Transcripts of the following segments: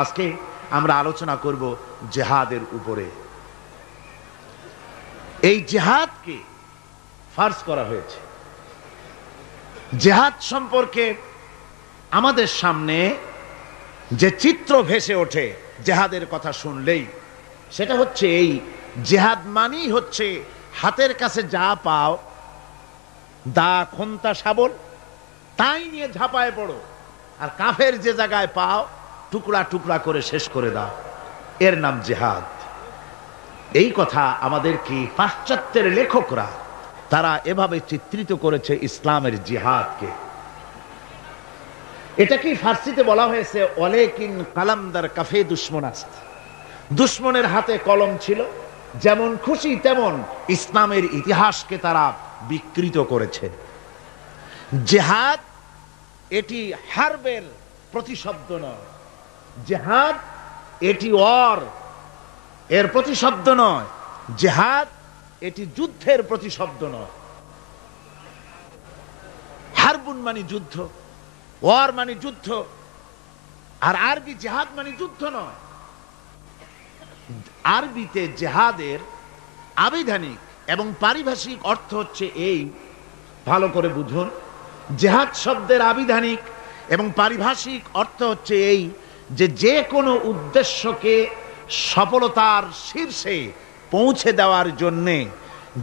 আজকে আমরা আলোচনা করব জিহাদের উপরে। এই জিহাদকে ফার্জ করা হয়েছে। জিহাদ সম্পর্কে আমাদের সামনে যে চিত্র ভেসে ওঠে জিহাদের কথা শুনলেই, সেটা হচ্ছে এই জিহাদ মানেই হচ্ছে হাতের কাছে যা পাও, দা, খন্তা, শাবল, তাই নিয়ে ঝাঁপায় পড়ো, আর কাফের যে জায়গায় পাও টুকরা টুকরা করে শেষ করে দাও। এর নাম জিহাদ। এই কথা আমাদের কি পাশ্চাত্যের লেখকরা তারা এভাবে চিত্রিত করেছে ইসলামের জিহাদকে। এটা কি ফার্সিতে বলা হয়েছে ওয়ালাকিন কালামদার কাফে দুশমন আস্ত। দুশমনের হাতে কলম ছিল, যেমন খুশি তেমন ইসলামের ইতিহাসকে তারা বিকৃত করেছে। জিহাদ এটি হারবের প্রতিশব্দ নয়, জিহাদ এটি এর প্রতিশব্দ নয়, জিহাদ এটি যুদ্ধের প্রতিশব্দ নয়। হারবুন মানে যুদ্ধ, ওয়ার মানে যুদ্ধ, আর আরবি জিহাদ মানে যুদ্ধ নয়। আরবিতে জিহাদের আবিধানিক এবং পারিভাষিক অর্থ হচ্ছে এই, ভালো করে বুঝুন। জিহাদ শব্দের আবিধানিক এবং পারিভাষিক অর্থ হচ্ছে এই যে যে কোনো উদ্দেশ্যকে সফলতার শীর্ষে পৌঁছে দেওয়ার জন্যে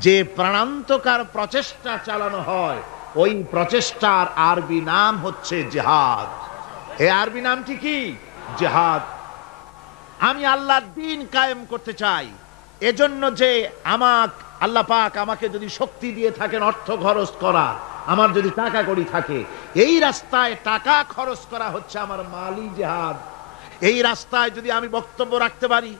যে প্রাণান্তকার প্রচেষ্টা চালানো হয়, ওই প্রচেষ্টার আরবি নাম হচ্ছে জিহাদ। এই আরবি নামটি কি? জিহাদ। আমি আল্লাহর দ্বীন কায়েম করতে চাই, এজন্য যে আল্লাহ পাক আমাকে যদি শক্তি দিয়ে থাকেন অর্থ খরচ করা, আমার যদি টাকা কড়ি থাকে, এই রাস্তায় টাকা খরচ করা হচ্ছে আমার মালি জিহাদ। এই রাস্তায় যদি আমি বক্তব্য রাখতে পারি,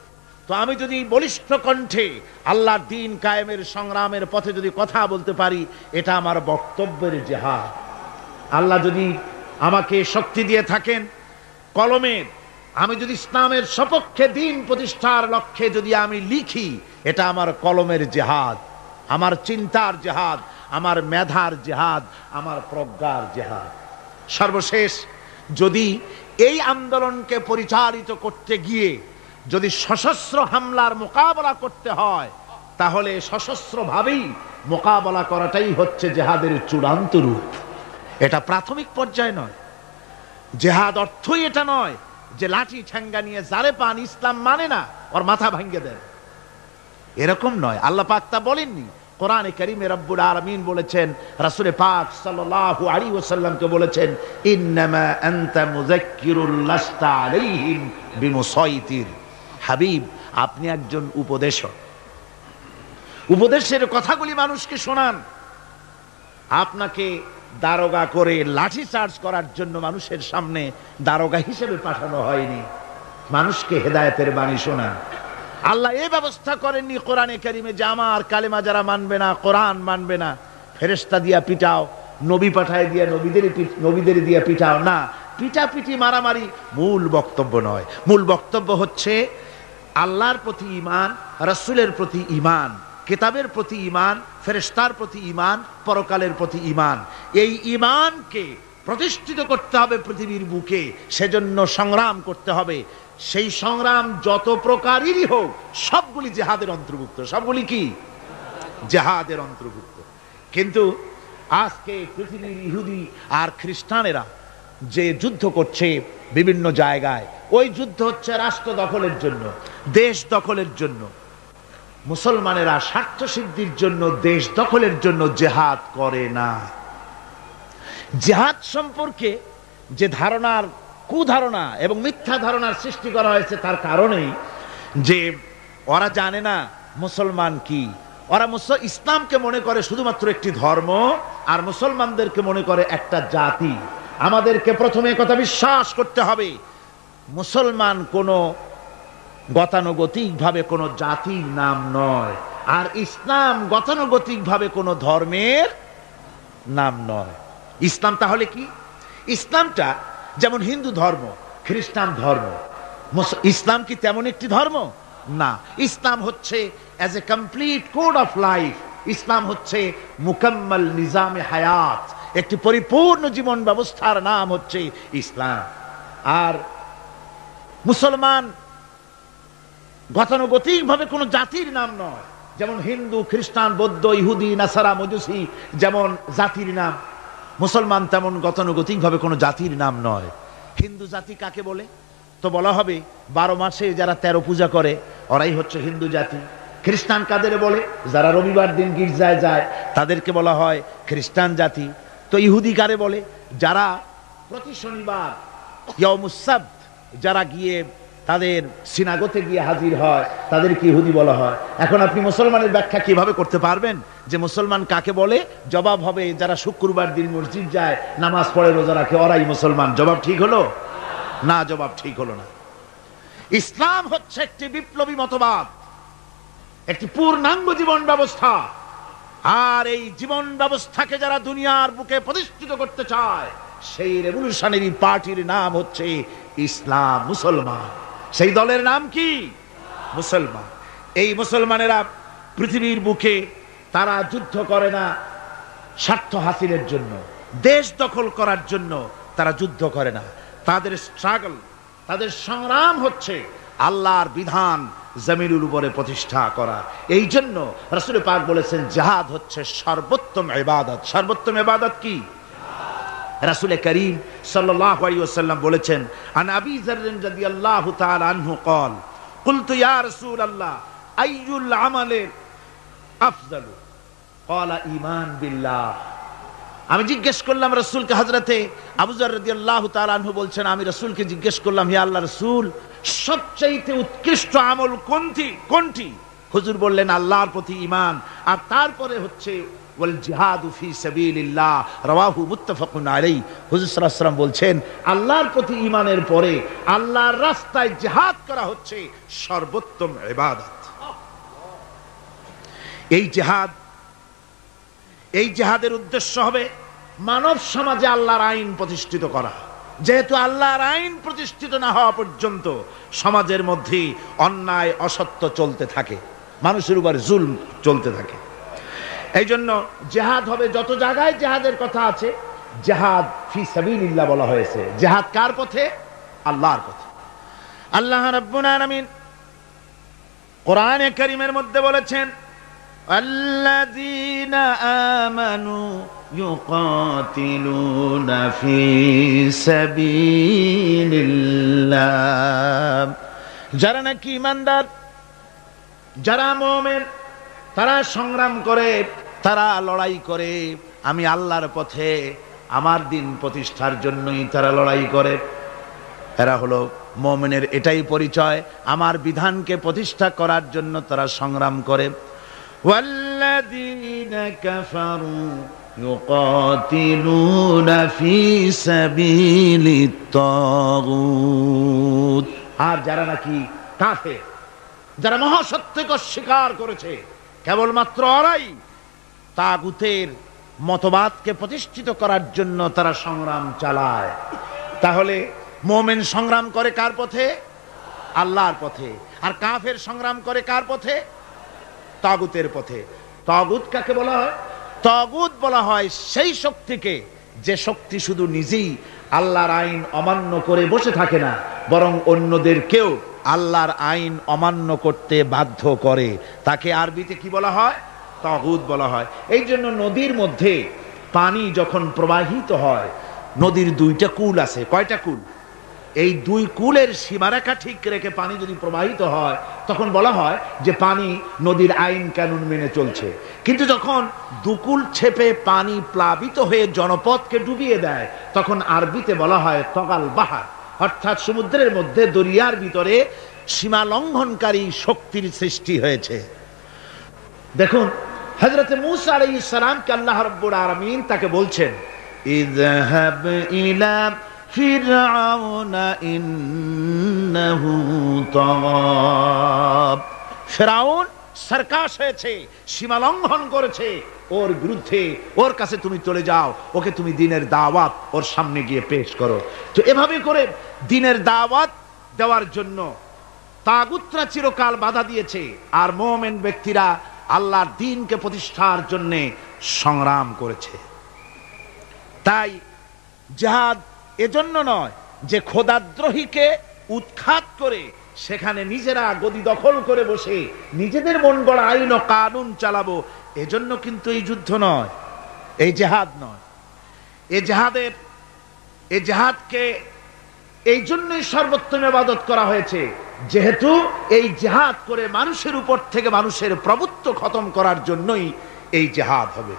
তো আমি যদি বলিষ্ঠ কণ্ঠে আল্লাহর দ্বীন কায়েমের সংগ্রামের পথে যদি কথা বলতে পারি, এটা আমার বক্তব্যের জিহাদ। আল্লাহ যদি আমাকে শক্তি দিয়ে থাকেন কলমের, আমি যদি ইসলামের সপক্ষে দ্বীন প্রতিষ্ঠার লক্ষ্যে যদি আমি লিখি, এটা আমার কলমের জিহাদ, আমার চিন্তার জিহাদ, আমার মেধার জিহাদ, আমার প্রজ্ঞার জিহাদ। সর্বশেষ যদি এই আন্দোলনকে পরিচালিত করতে গিয়ে যদি সশস্ত্র হামলার মোকাবেলা করতে হয়, তাহলে সশস্ত্রভাবেই মোকাবেলা করাটাই হচ্ছে জিহাদের চূড়ান্ত রূপ। এটা প্রাথমিক পর্যায়ে নয়। জিহাদ অর্থই এটা নয় যে লাঠি ঠ্যাঙ্গা নিয়ে যারে পান ইসলাম মানে না ওর মাথা ভাঙ্গে দেন, এরকম নয়। আল্লাহ পাক তা বলেননি। কোরআনে কারীমে রব্বুল আলামিন বলেছেন, রাসূল পাক সাল্লাল্লাহু আলাইহি ওয়াসাল্লামকে বলেছেন, ইন্নামা আনতা মুযাক্কিরুল লাস্তা আলাইহিম বিমুসাইতির। হাবিব, আপনি একজন উপদেশক, উপদেশের কথাগুলি মানুষকে শোনান। আপনাকে দারোগা করে লাঠি চার্জ করার জন্য মানুষের সামনে দারোগা হিসেবে পাঠানো হয়নি, মানুষকে হেদায়েতের বাণী শোনান। আল্লাহ এই ব্যবস্থা করেননি কোরআনে কারীমে যে আমার কালেমা যারা মানবে না, কোরআন মানবে না, ফেরেশতা দিয়া পিটাও, নবী পাঠায় দিয়া নবীদের দিয়া পিটাও। না, পিটাপিটি মারামারি মূল বক্তব্য নয়। মূল বক্তব্য হচ্ছে আল্লাহর প্রতি ঈমান, রাসূলের প্রতি ঈমান, কিতাবের প্রতি ঈমান, ফেরেশতার প্রতি ঈমান, পরকালের প্রতি ঈমান। এই ঈমানকে প্রতিষ্ঠিত করতে হবে পৃথিবীর বুকে, সেজন্য সংগ্রাম করতে হবে। সেই সংগ্রাম যত প্রকারেরই হোক সবগুলি জিহাদের অন্তর্ভুক্ত। সবগুলি কি? জিহাদের অন্তর্ভুক্ত। কিন্তু আজকে পৃথিবীর ইহুদি আর খ্রিস্টানেরা যে যুদ্ধ করছে বিভিন্ন জায়গায়, ওই যুদ্ধ হচ্ছে রাষ্ট্র দখলের জন্য, দেশ দখলের জন্য। মুসলমানেরা স্বার্থ সিদ্ধির জন্য, দেশ দখলের জন্য জিহাদ করে না। জিহাদ সম্পর্কে যে ধারণার, কুধারণা এবং মিথ্যা ধারণার সৃষ্টি করা হয়েছে, তার কারণেই যে ওরা জানে না মুসলমান কি। ওরা ইসলামকে মনে করে শুধুমাত্র একটি ধর্ম, আর মুসলমানদেরকে মনে করে একটা জাতি। আমাদেরকে প্রথমে কথা বিশ্বাস করতে হবে, মুসলমান কোনো গতানুগতিকভাবে কোনো জাতির নাম নয়, আর ইসলাম গতানুগতিকভাবে কোনো ধর্মের নাম নয়। ইসলাম তাহলে কি? ইসলামটা যেমন হিন্দু ধর্ম, খ্রিস্টান ধর্ম, ইসলাম কি তেমন একটি ধর্ম? না। ইসলাম হচ্ছে as a complete code of life. Islam হচ্ছে মুকাম্মাল নিজামে হায়াত, একটি পরিপূর্ণ জীবন ব্যবস্থার নাম হচ্ছে ইসলাম। আর মুসলমান গতানুগতিকভাবে কোনো জাতির নাম নয়, যেমন হিন্দু, খ্রিস্টান, বৌদ্ধ, ইহুদি, নাসারা, মজুসি যেমন জাতির নাম, মুসলমান তেমন গতানুগতিকভাবে কোনো জাতির নাম নয়। হিন্দু জাতি কাকে বলে? তো বলা হবে 12 মাসে যারা 13 পূজা করে ওরাই হচ্ছে হিন্দু জাতি। খ্রিস্টান কাদের বলে? যারা রবিবার দিন গির্জায় যায় তাদেরকে বলা হয় খ্রিস্টান জাতি। তো ইহুদি কারে বলে? যারা প্রতি শনিবার ইয়াউমুস সাব্ত যারা গিয়ে তাদের সিনাগোতে গিয়ে হাজির হয় তাদেরকে ইহুদি বলা হয়। এখন আপনি মুসলমানের ব্যাখ্যা কিভাবে করতে পারবেন যে মুসলমান কাকে বলে? জবাব হবে যারা শুক্রবার দিন মসজিদ যায়, নামাজ পড়ে, রোজা রাখে ওরাই মুসলমান। জবাব ঠিক হলো না? জবাব ঠিক হলো না। ইসলাম হচ্ছে একটি বিপ্লবী মতবাদ, একটি পূর্ণাঙ্গ জীবন ব্যবস্থা। আর এই জীবন ব্যবস্থাকে যারা দুনিয়ার বুকে প্রতিষ্ঠিত করতে চায় সেই রেভলিউশনারি পার্টির নাম হচ্ছে ইসলাম, মুসলমান। সেই দলের নাম কি? মুসলমান। এই মুসলমানেরা পৃথিবীর বুকে তারা যুদ্ধ করে না স্বার্থ হাসিলের জন্য, দেশ দখল করার জন্য তারা যুদ্ধ করে না। তাদের স্ট্রাগল, তাদের সংগ্রাম হচ্ছে আল্লাহর বিধান জমিনের উপরে প্রতিষ্ঠা করা। এই জন্য রাসূল পাক বলেছেন জিহাদ হচ্ছে সর্বোত্তম ইবাদত। সর্বোত্তম ইবাদত কি? রাসূল করিম সাল্লাল্লাহু আলাইহি ওয়াসাল্লাম বলেছেন, আন আবি যার রাদিয়াল্লাহু তাআলা আনহু قال قلت يا رسول الله اي العمل افضل قال ঈমান বিল্লাহ। আমি জিজ্ঞেস করলাম রাসূলকে, হযরতে আবু যর রাদিয়াল্লাহু তাআলা আনহু বলছেন আমি রাসূলকে জিজ্ঞেস করলাম, হে আল্লাহর রাসূল সবচেয়ে উৎকৃষ্ট আমল কোনটি? হুজুর বললেন আল্লাহর প্রতি ঈমান, আর তারপরে হচ্ছে ওয়াল জিহাদু ফি সাবিলিল্লাহ, রাওয়াহু মুত্তাফাকুন আলাইহি। হুজুর সাল্লাল্লাহু আলাইহি ওয়াসাল্লাম বলছেন আল্লাহর প্রতি ঈমানের পরে আল্লাহর রাস্তায় জিহাদ করা হচ্ছে সর্বোত্তম ইবাদত। এই জিহাদের উদ্দেশ্য হবে মানব সমাজে আল্লাহর আইন প্রতিষ্ঠিত করা। যেহেতু আল্লাহর আইন প্রতিষ্ঠিত না হওয়া পর্যন্ত সমাজের মধ্যে অন্যায়, অসত্য চলতে থাকে, মানুষের উপর জুলম চলতে থাকে। এই জন্য জিহাদ হবে, যত জায়গায় জিহাদের কথা আছে জিহাদ ফি সাবিলিল্লাহ বলা হয়েছে। জিহাদ কার পথে? আল্লাহর পথে। আল্লাহ রাব্বুল আলামিন কোরআনে কারীমের মধ্যে বলেছেন আল্লাযীনা আমানু ইউকাতিলুনা ফি সাবিলিল্লাহ, যারা নাকি ঈমানদার, যারা মুমিন, তারা সংগ্রাম করে, তারা লড়াই করে আমি আল্লাহর পথে, আমার দিন প্রতিষ্ঠার জন্যই তারা লড়াই করে। এরা হলো মুমিনের এটাই পরিচয়, আমার বিধানকে প্রতিষ্ঠা করার জন্য তারা সংগ্রাম করে। ওয়াল্লাযীনা কাফারু ইউকাতিলুনা ফি সাবিলিত তাগুত, আর যারা নাকি কাফের, যারা মহাসত্যকে অস্বীকার করেছে, কেবলমাত্র ওরাই তাগুতের মতবাদকে প্রতিষ্ঠিত করার জন্য তারা সংগ্রাম চালায়। তাহলে মুমিন সংগ্রাম করে কার পথে? আল্লাহর পথে। আর কাফের সংগ্রাম করে কার পথে? তাগুতের পথে। তাগুত কাকে বলা হয়? তাগুত বলা হয় সেই শক্তিকে যে শক্তি শুধু নিজেই আল্লাহর আইন অমান্য করে বসে থাকে না, বরং অন্যদেরকেও আল্লাহর আইন অমান্য করতে বাধ্য করে। তাকে আরবিতে কি বলা হয়? তাগুত বলা হয়। এই জন্য নদীর মধ্যে পানি যখন প্রবাহিত হয়, নদীর দুইটা কূল আছে। কয়টা কূল? এই দুই কূলের সীমারেখা ঠিক রেখে পানি যদি প্রবাহিত হয় তখন বলা হয় যে পানি নদীর আইন কানুন মেনে চলছে। কিন্তু যখন দুকুল ছেপে পানি প্লাবিত হয়ে জনপদকে ডুবিয়ে দেয় তখন আরবিতে বলা হয় তগাল বাহার, অর্থাৎ সমুদ্রের মধ্যে, দরিয়ার ভিতরে সীমা লঙ্ঘনকারী শক্তির সৃষ্টি হয়েছে। দেখুন হযরত মূসা আলাইহিস সালামকে আল্লাহ রাব্বুল আলামিন তাকে বলছেন ইযহাব ইলা ফিরআউনা ইন্নাহু তাগা, ফিরআউন সরকাশ হয়েছে, সীমা লঙ্ঘন করেছে, ওর বিরুদ্ধে, ওর কাছে তুমি চলে যাও, ওকে তুমি দ্বীনের দাওয়াত ওর সামনে গিয়ে পেশ করো। তো এভাবে করে দ্বীনের দাওয়াত দেওয়ার জন্য তাগুতরা চিরকাল বাধা দিয়েছে, আর মুমিন ব্যক্তিরা আল্লাহর দ্বীনকে প্রতিষ্ঠার জন্য সংগ্রাম করেছে। তাই জিহাদ এজন্য নয় যে খোদাদ্রোহীকে উৎখাত করে সেখানে নিজেরা গদি দখল করে বসে নিজেদের মন গড়া আইন ও কানুন চালাবো, এজন্য কিন্তু এই যুদ্ধ নয়, এই জেহাদ নয়। এই জেহাদকে এই জন্যই সর্বোত্তম ইবাদত করা হয়েছে, যেহেতু এই জেহাদ করে মানুষের উপর থেকে মানুষের প্রভুত্ব খতম করার জন্যই এই জেহাদ হবে।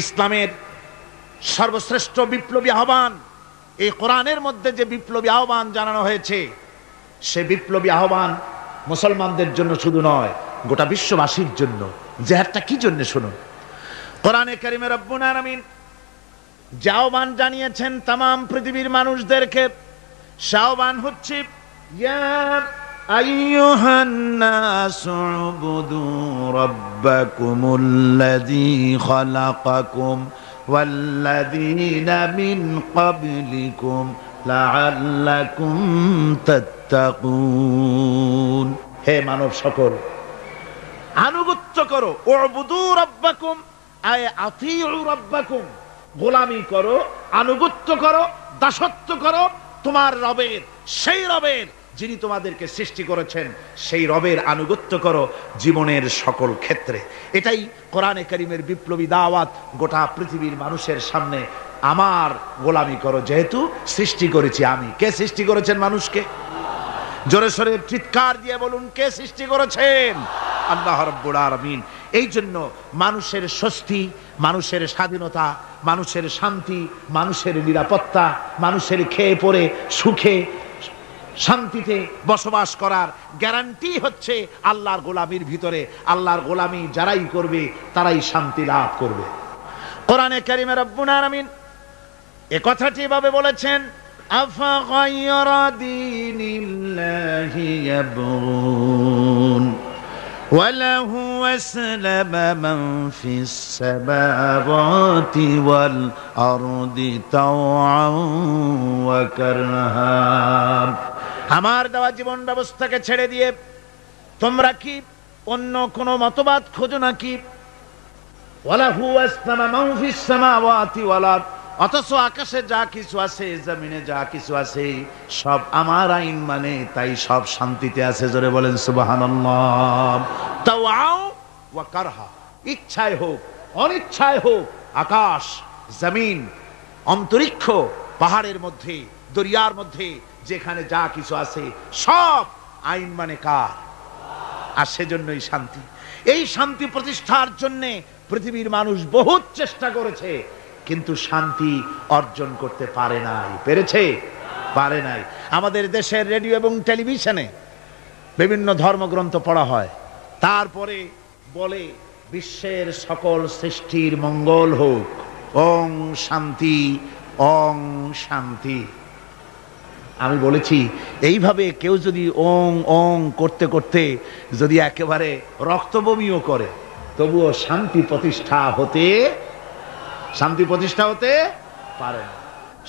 ইসলামের সর্বশ্রেষ্ঠ বিপ্লবী আহ্বান, এই কোরআনের মধ্যে যে বিপ্লবী আহ্বান জানানো হয়েছে, সে বিপ্লবী আহ্বান মুসলমানদের জন্য শুধু নয়, গোটা বিশ্ববাসীর জন্য। জেহাদটা কি জন্য শুনুন। কোরআনে কারিমে রব্বুল আলামিন যে আহ্বান জানিয়েছেন তামাম পৃথিবীর মানুষদেরকে, সে আহ্বান হচ্ছে ইয়া আইয়ুহান নাসু উবুদু রাব্বাকুমুল্লাযী খালাকাকুম ওয়াল্লাযীনা মিন ক্বাবলিকুম লাআল্লাকুম তাত্তাকুন। হে মানব সকল, আনুগত্য করো। উবুদু রাব্বাকুম আয় আতিউ রাব্বাকুম, গোলামি করো, আনুগত্য করো, দাসত্ব করো তোমার রবের, সেই রবের যিনি তোমাদেরকে সৃষ্টি করেছেন, সেই রবের আনুগত্য করো জীবনের সকল ক্ষেত্রে। এটাই কোরআনে কারীমের বিপ্লবী দাওয়াত গোটা পৃথিবীর মানুষের সামনে। আমার গোলামি করো, যেহেতু সৃষ্টি করেছি আমি। কে সৃষ্টি করেছেন মানুষকে? জোরে সোরে চিৎকার দিয়ে বলুন, কে সৃষ্টি করেছেন? আল্লাহ রাব্বুল আলামিন। এই জন্য মানুষের স্বস্তি, মানুষের স্বাধীনতা, মানুষের শান্তি, মানুষের নিরাপত্তা, মানুষের খেয়ে পরে সুখে শান্তিতে বসবাস করার গ্যারান্টি হচ্ছে আল্লাহর গোলামির ভিতরে। আল্লাহর গোলামি যারাই করবে তারাই শান্তি লাভ করবে। কোরআনে কারীমে রব্বুল আলামিন এ কথাটি এভাবে বলেছেন, আফা গায়রা দীনিল্লাহি ইয়াবগুন وله أسلم من في السماوات والأرض طوعا وكرها। আমার দেওয়া জীবন ব্যবস্থাকে ছেড়ে দিয়ে তোমরা কি অন্য কোন মতবাদ খোঁজো নাকি? ওয়ালাহু আসলামা মান ফিস সামাওয়াতি ওয়াল আরদ, অথচ আকাশে যা কিছু আছে, জমিনে যা কিছু আছে, সব আমার আইন মানে, তাই সব শান্তিতে আছে। জোরে বলেন সুবহানাল্লাহ। তাওআও ওয়া কারহা, ইচ্ছায় হোক অনিচ্ছায় হোক, আকাশ জমিন অন্তরিক্ষ পাহাড়ের মধ্যে দরিয়ার মধ্যে যেখানে যা কিছু আছে সব আইন মানে কার? আর সেজন্যই শান্তি। এই শান্তি প্রতিষ্ঠার জন্য পৃথিবীর মানুষ বহুত চেষ্টা করেছে, কিন্তু শান্তি অর্জন করতে পারে নাই। পেরেছে? পারে নাই। আমাদের দেশের রেডিও এবং টেলিভিশনে বিভিন্ন ধর্মগ্রন্থ পড়া হয়, তারপরে বলে বিশ্বের সকল সৃষ্টির মঙ্গল হোক, ওং শান্তি, ওং শান্তি। আমি বলেছি, এইভাবে কেউ যদি ওং ওং করতে করতে যদি একেবারে রক্তবমিও করে, তবুও শান্তি প্রতিষ্ঠা হতে পারে না।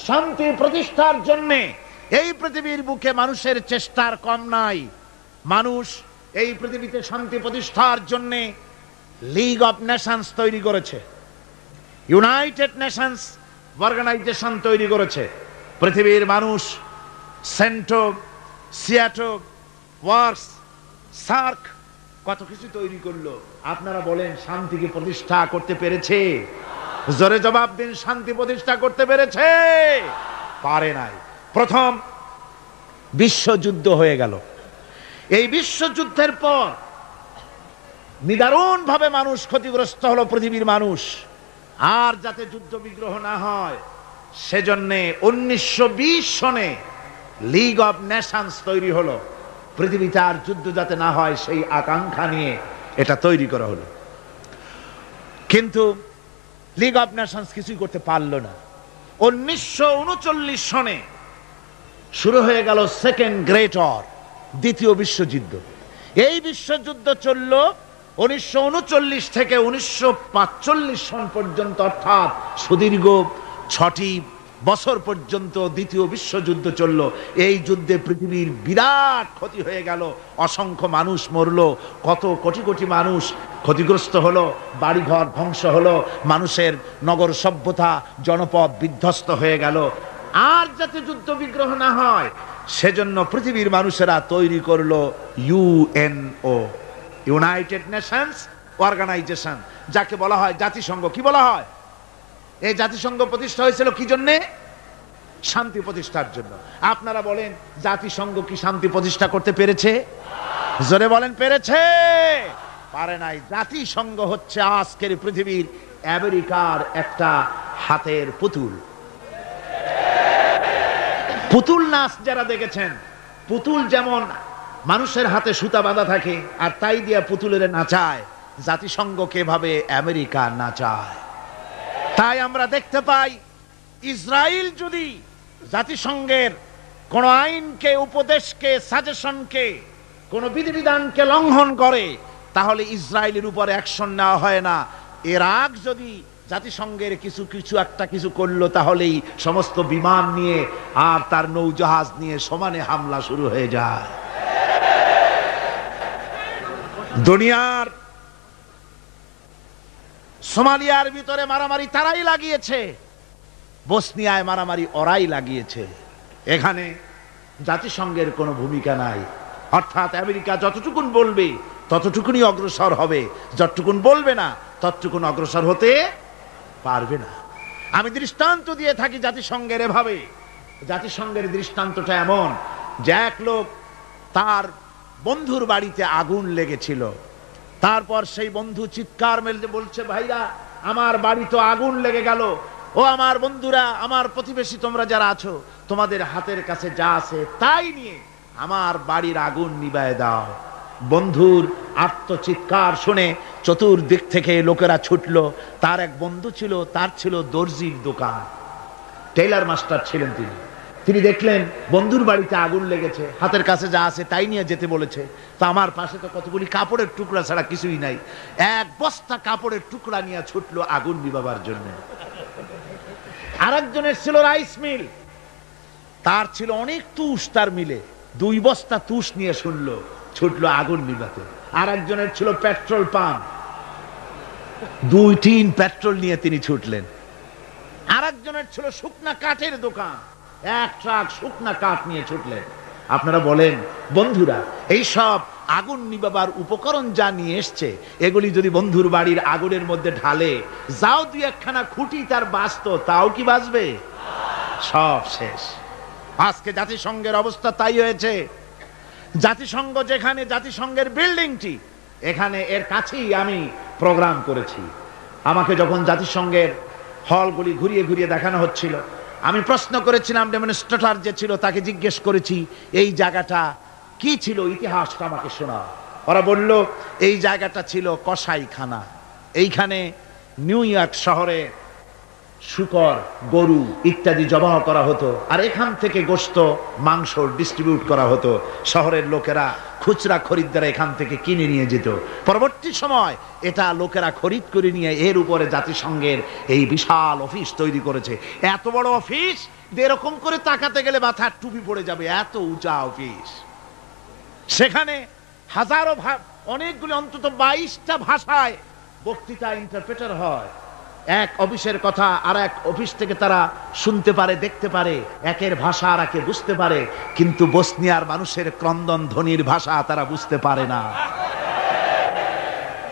শান্তি প্রতিষ্ঠার জন্য এই পৃথিবীর বুকে মানুষের চেষ্টার কম নাই। মানুষ এই পৃথিবীতে শান্তি প্রতিষ্ঠার জন্য লিগ অফ নেশনস তৈরি করেছে, ইউনাইটেড নেশনস অর্গানাইজেশন তৈরি করেছে। পৃথিবীর মানুষ সেন্টো, সিয়াটো, ওয়ার্কস, সার্ক কত কিছু তৈরি করলো। আপনারা বলেন, শান্তিকে প্রতিষ্ঠা করতে পেরেছে? জোরে জবাব দিন, শান্তি প্রতিষ্ঠা করতে পেরেছে? পারে নাই। প্রথম বিশ্বযুদ্ধ হয়ে গেল। এই বিশ্বযুদ্ধের পর নিদারুণ ভাবে মানুষ ক্ষতিগ্রস্ত হলো, পৃথিবীর মানুষ। আর যাতে যুদ্ধ বিগ্রহ না হয় সেজন্য 1920 সনে লিগ অফ নেশনস তৈরি হলো। পৃথিবীতে আর যুদ্ধ যাতে না হয় সেই আকাঙ্ক্ষা নিয়ে এটা তৈরি করা হলো। কিন্তু লিগ অফ নেশনস কিছুই করতে পারল না। 1939 সনে শুরু হয়ে গেল সেকেন্ড গ্রেট ওয়ার, দ্বিতীয় বিশ্বযুদ্ধ। এই বিশ্বযুদ্ধ চলল 1939 থেকে 1945 সন পর্যন্ত, অর্থাৎ সুদীর্ঘ 6টি বছর পর্যন্ত দ্বিতীয় বিশ্বযুদ্ধ চলল। এই যুদ্ধে পৃথিবীর বিরাট ক্ষতি হয়ে গেল, অসংখ্য মানুষ মরলো, কত কোটি কোটি মানুষ ক্ষতিগ্রস্ত হলো, বাড়িঘর ধ্বংস হলো, মানুষের নগর সভ্যতা জনপদ বিধ্বস্ত হয়ে গেল। আর যাতে যুদ্ধ বিগ্রহ না হয় সেজন্য পৃথিবীর মানুষেরা তৈরি করলো ইউএনও, ইউনাইটেড নেশনস অর্গানাইজেশন, যাকে বলা হয় জাতিসংঘ। কি বলা হয়? এই জাতিসংঘ প্রতিষ্ঠা হয়েছিল কি জন্যে? শান্তি প্রতিষ্ঠার জন্য। আপনারা বলেন জাতিসংঘ কি শান্তি প্রতিষ্ঠা করতে পেরেছে? জোরে বলেন, পেরেছে? পারে নাই। জাতিসংঘ হচ্ছে আজকের পৃথিবীর আমেরিকার একটা হাতের পুতুল। পুতুল নাচ যারা দেখেছেন, পুতুল যেমন মানুষের হাতে সুতা বাঁধা থাকে আর তাই দিয়া পুতুলের নাচায়, জাতিসংঘকে এভাবে আমেরিকা নাচায়। তাই আমরা দেখতে পাই ইসরায়েল যদি জাতিসংঘের কোন আইনকে, উপদেশকে, সাজেশনকে, কোন বিধিবিধানকে লঙ্ঘন করে, তাহলে ইসরায়েলের উপর অ্যাকশন নেওয়া হয় না। ইরাক যদি জাতিসংঘের কিছু করলো, তাহলেই সমস্ত বিমান নিয়ে আর তার নৌজাহাজ নিয়ে সমানে হামলা শুরু হয়ে যায়। দুনিয়ার সোমালিয়ার ভিতরে মারামারি তারাই লাগিয়েছে, বসনিয়ায় মারামারি ওরাই লাগিয়েছে। এখানে জাতিসংঘের কোনো ভূমিকা নাই। অর্থাৎ আমেরিকা যতটুকুন বলবে ততটুকুনি অগ্রসর হবে, যতটুকুন বলবে না ততটুকুন অগ্রসর হতে পারবে না। আমি দৃষ্টান্ত দিয়ে থাকি জাতিসংঘের এভাবে। জাতিসংঘের দৃষ্টান্তটা এমন যে এক লোক, তার বন্ধুর বাড়িতে আগুন লেগেছিল। তারপর সেই বন্ধু চিৎকার মেলে বলছে, ভাইরা আমার বাড়ি তো আগুন লেগে গেল, ও আমার বন্ধুরা, আমার প্রতিবেশী, তোমরা যারা আছো, তোমাদের হাতের কাছে যা আছে তাই নিয়ে আমার বাড়ির আগুন নিভায়ে দাও। বন্ধুর আর্তচিৎকার শুনে চতুর্দিক থেকে লোকেরা ছুটলো। তার এক বন্ধু ছিল, তার ছিল দর্জির দোকান, টেইলার মাস্টার ছিলেন তিনি। তিনি দেখলেন বন্ধুর বাড়িতে আগুন লেগেছে, হাতের কাছে যা আছে তাই নিয়ে যেতে বলেছে। তো আমার পাশে তো কতগুলি কাপড়ের টুকরা ছাড়া কিছুই নাই। এক বস্তা কাপড়ের টুকরা নিয়ে ছুটলো আগুন নিভাবার জন্য। আরেকজনের ছিল রাইস মিল, তার ছিল অনেক তুষ তার মিলে, 2 বস্তা তুষ নিয়ে ছুটলো আগুন নিভাতে। আরেকজনের ছিল পেট্রোল পাম্প, 2 টিন পেট্রোল নিয়ে তিনি ছুটলেন। আরেকজনের ছিল শুকনা কাঠের দোকান, 1 ট্রাক শুকনা কাঠ নিয়ে ছুটলেন। আপনারা বলেন বন্ধুরা, এই সব আগুন নিভাবার উপকরণ যা নিয়ে এসছে, এগুলি যদি বন্ধুর বাড়ির আগুনের মধ্যে ঢালে, যাও 2-1খানা খুঁটি তার বাঁচত, তাও কি বাঁচবে? সব শেষ। আজকে জাতিসংঘের অবস্থা তাই হয়েছে। জাতিসংঘ যেখানে, জাতিসংঘের বিল্ডিংটি এখানে, এর কাছেই আমি প্রোগ্রাম করেছি। আমাকে যখন জাতিসংঘের হলগুলি ঘুরিয়ে ঘুরিয়ে দেখানো হচ্ছিল, আমি প্রশ্ন করেছিলাম, ডেমনস্ট্রেটর যে ছিল তাকে জিজ্ঞেস করেছি এই জায়গাটা কি ছিল, ইতিহাসটা আমাকে শোনা। ওরা বলল এই জায়গাটা ছিল কসাইখানা। এইখানে নিউ ইয়র্ক শহরে শুকর, গরু ইত্যাদি জবাহ করা হতো, আর এখান থেকে গোশত, মাংস ডিস্ট্রিবিউট করা হতো। শহরের লোকেরা, খুচরা খরিদ্দার এখান থেকে কিনে নিয়ে যেত। পরবর্তী সময় এটা লোকেরা খরিদ করে নিয়ে এর উপরে জাতিসংঘের এই বিশাল অফিস তৈরি করেছে। এত বড় অফিস, এরকম করে তাকাতে গেলে মাথার টুপি পড়ে যাবে, এত উঁচা অফিস। সেখানে হাজারো, অনেকগুলি, অন্তত 22টা ভাষায় বক্তৃতা ইন্টারপ্রেটার হয়। এক অফিসের কথা আর এক অফিস থেকে তারা শুনতে পারে, দেখতে পারে, একের ভাষা আর একে বুঝতে পারে। কিন্তু বসনিয়ার মানুষের ক্রন্দন ধ্বনির ভাষা তারা বুঝতে পারে না।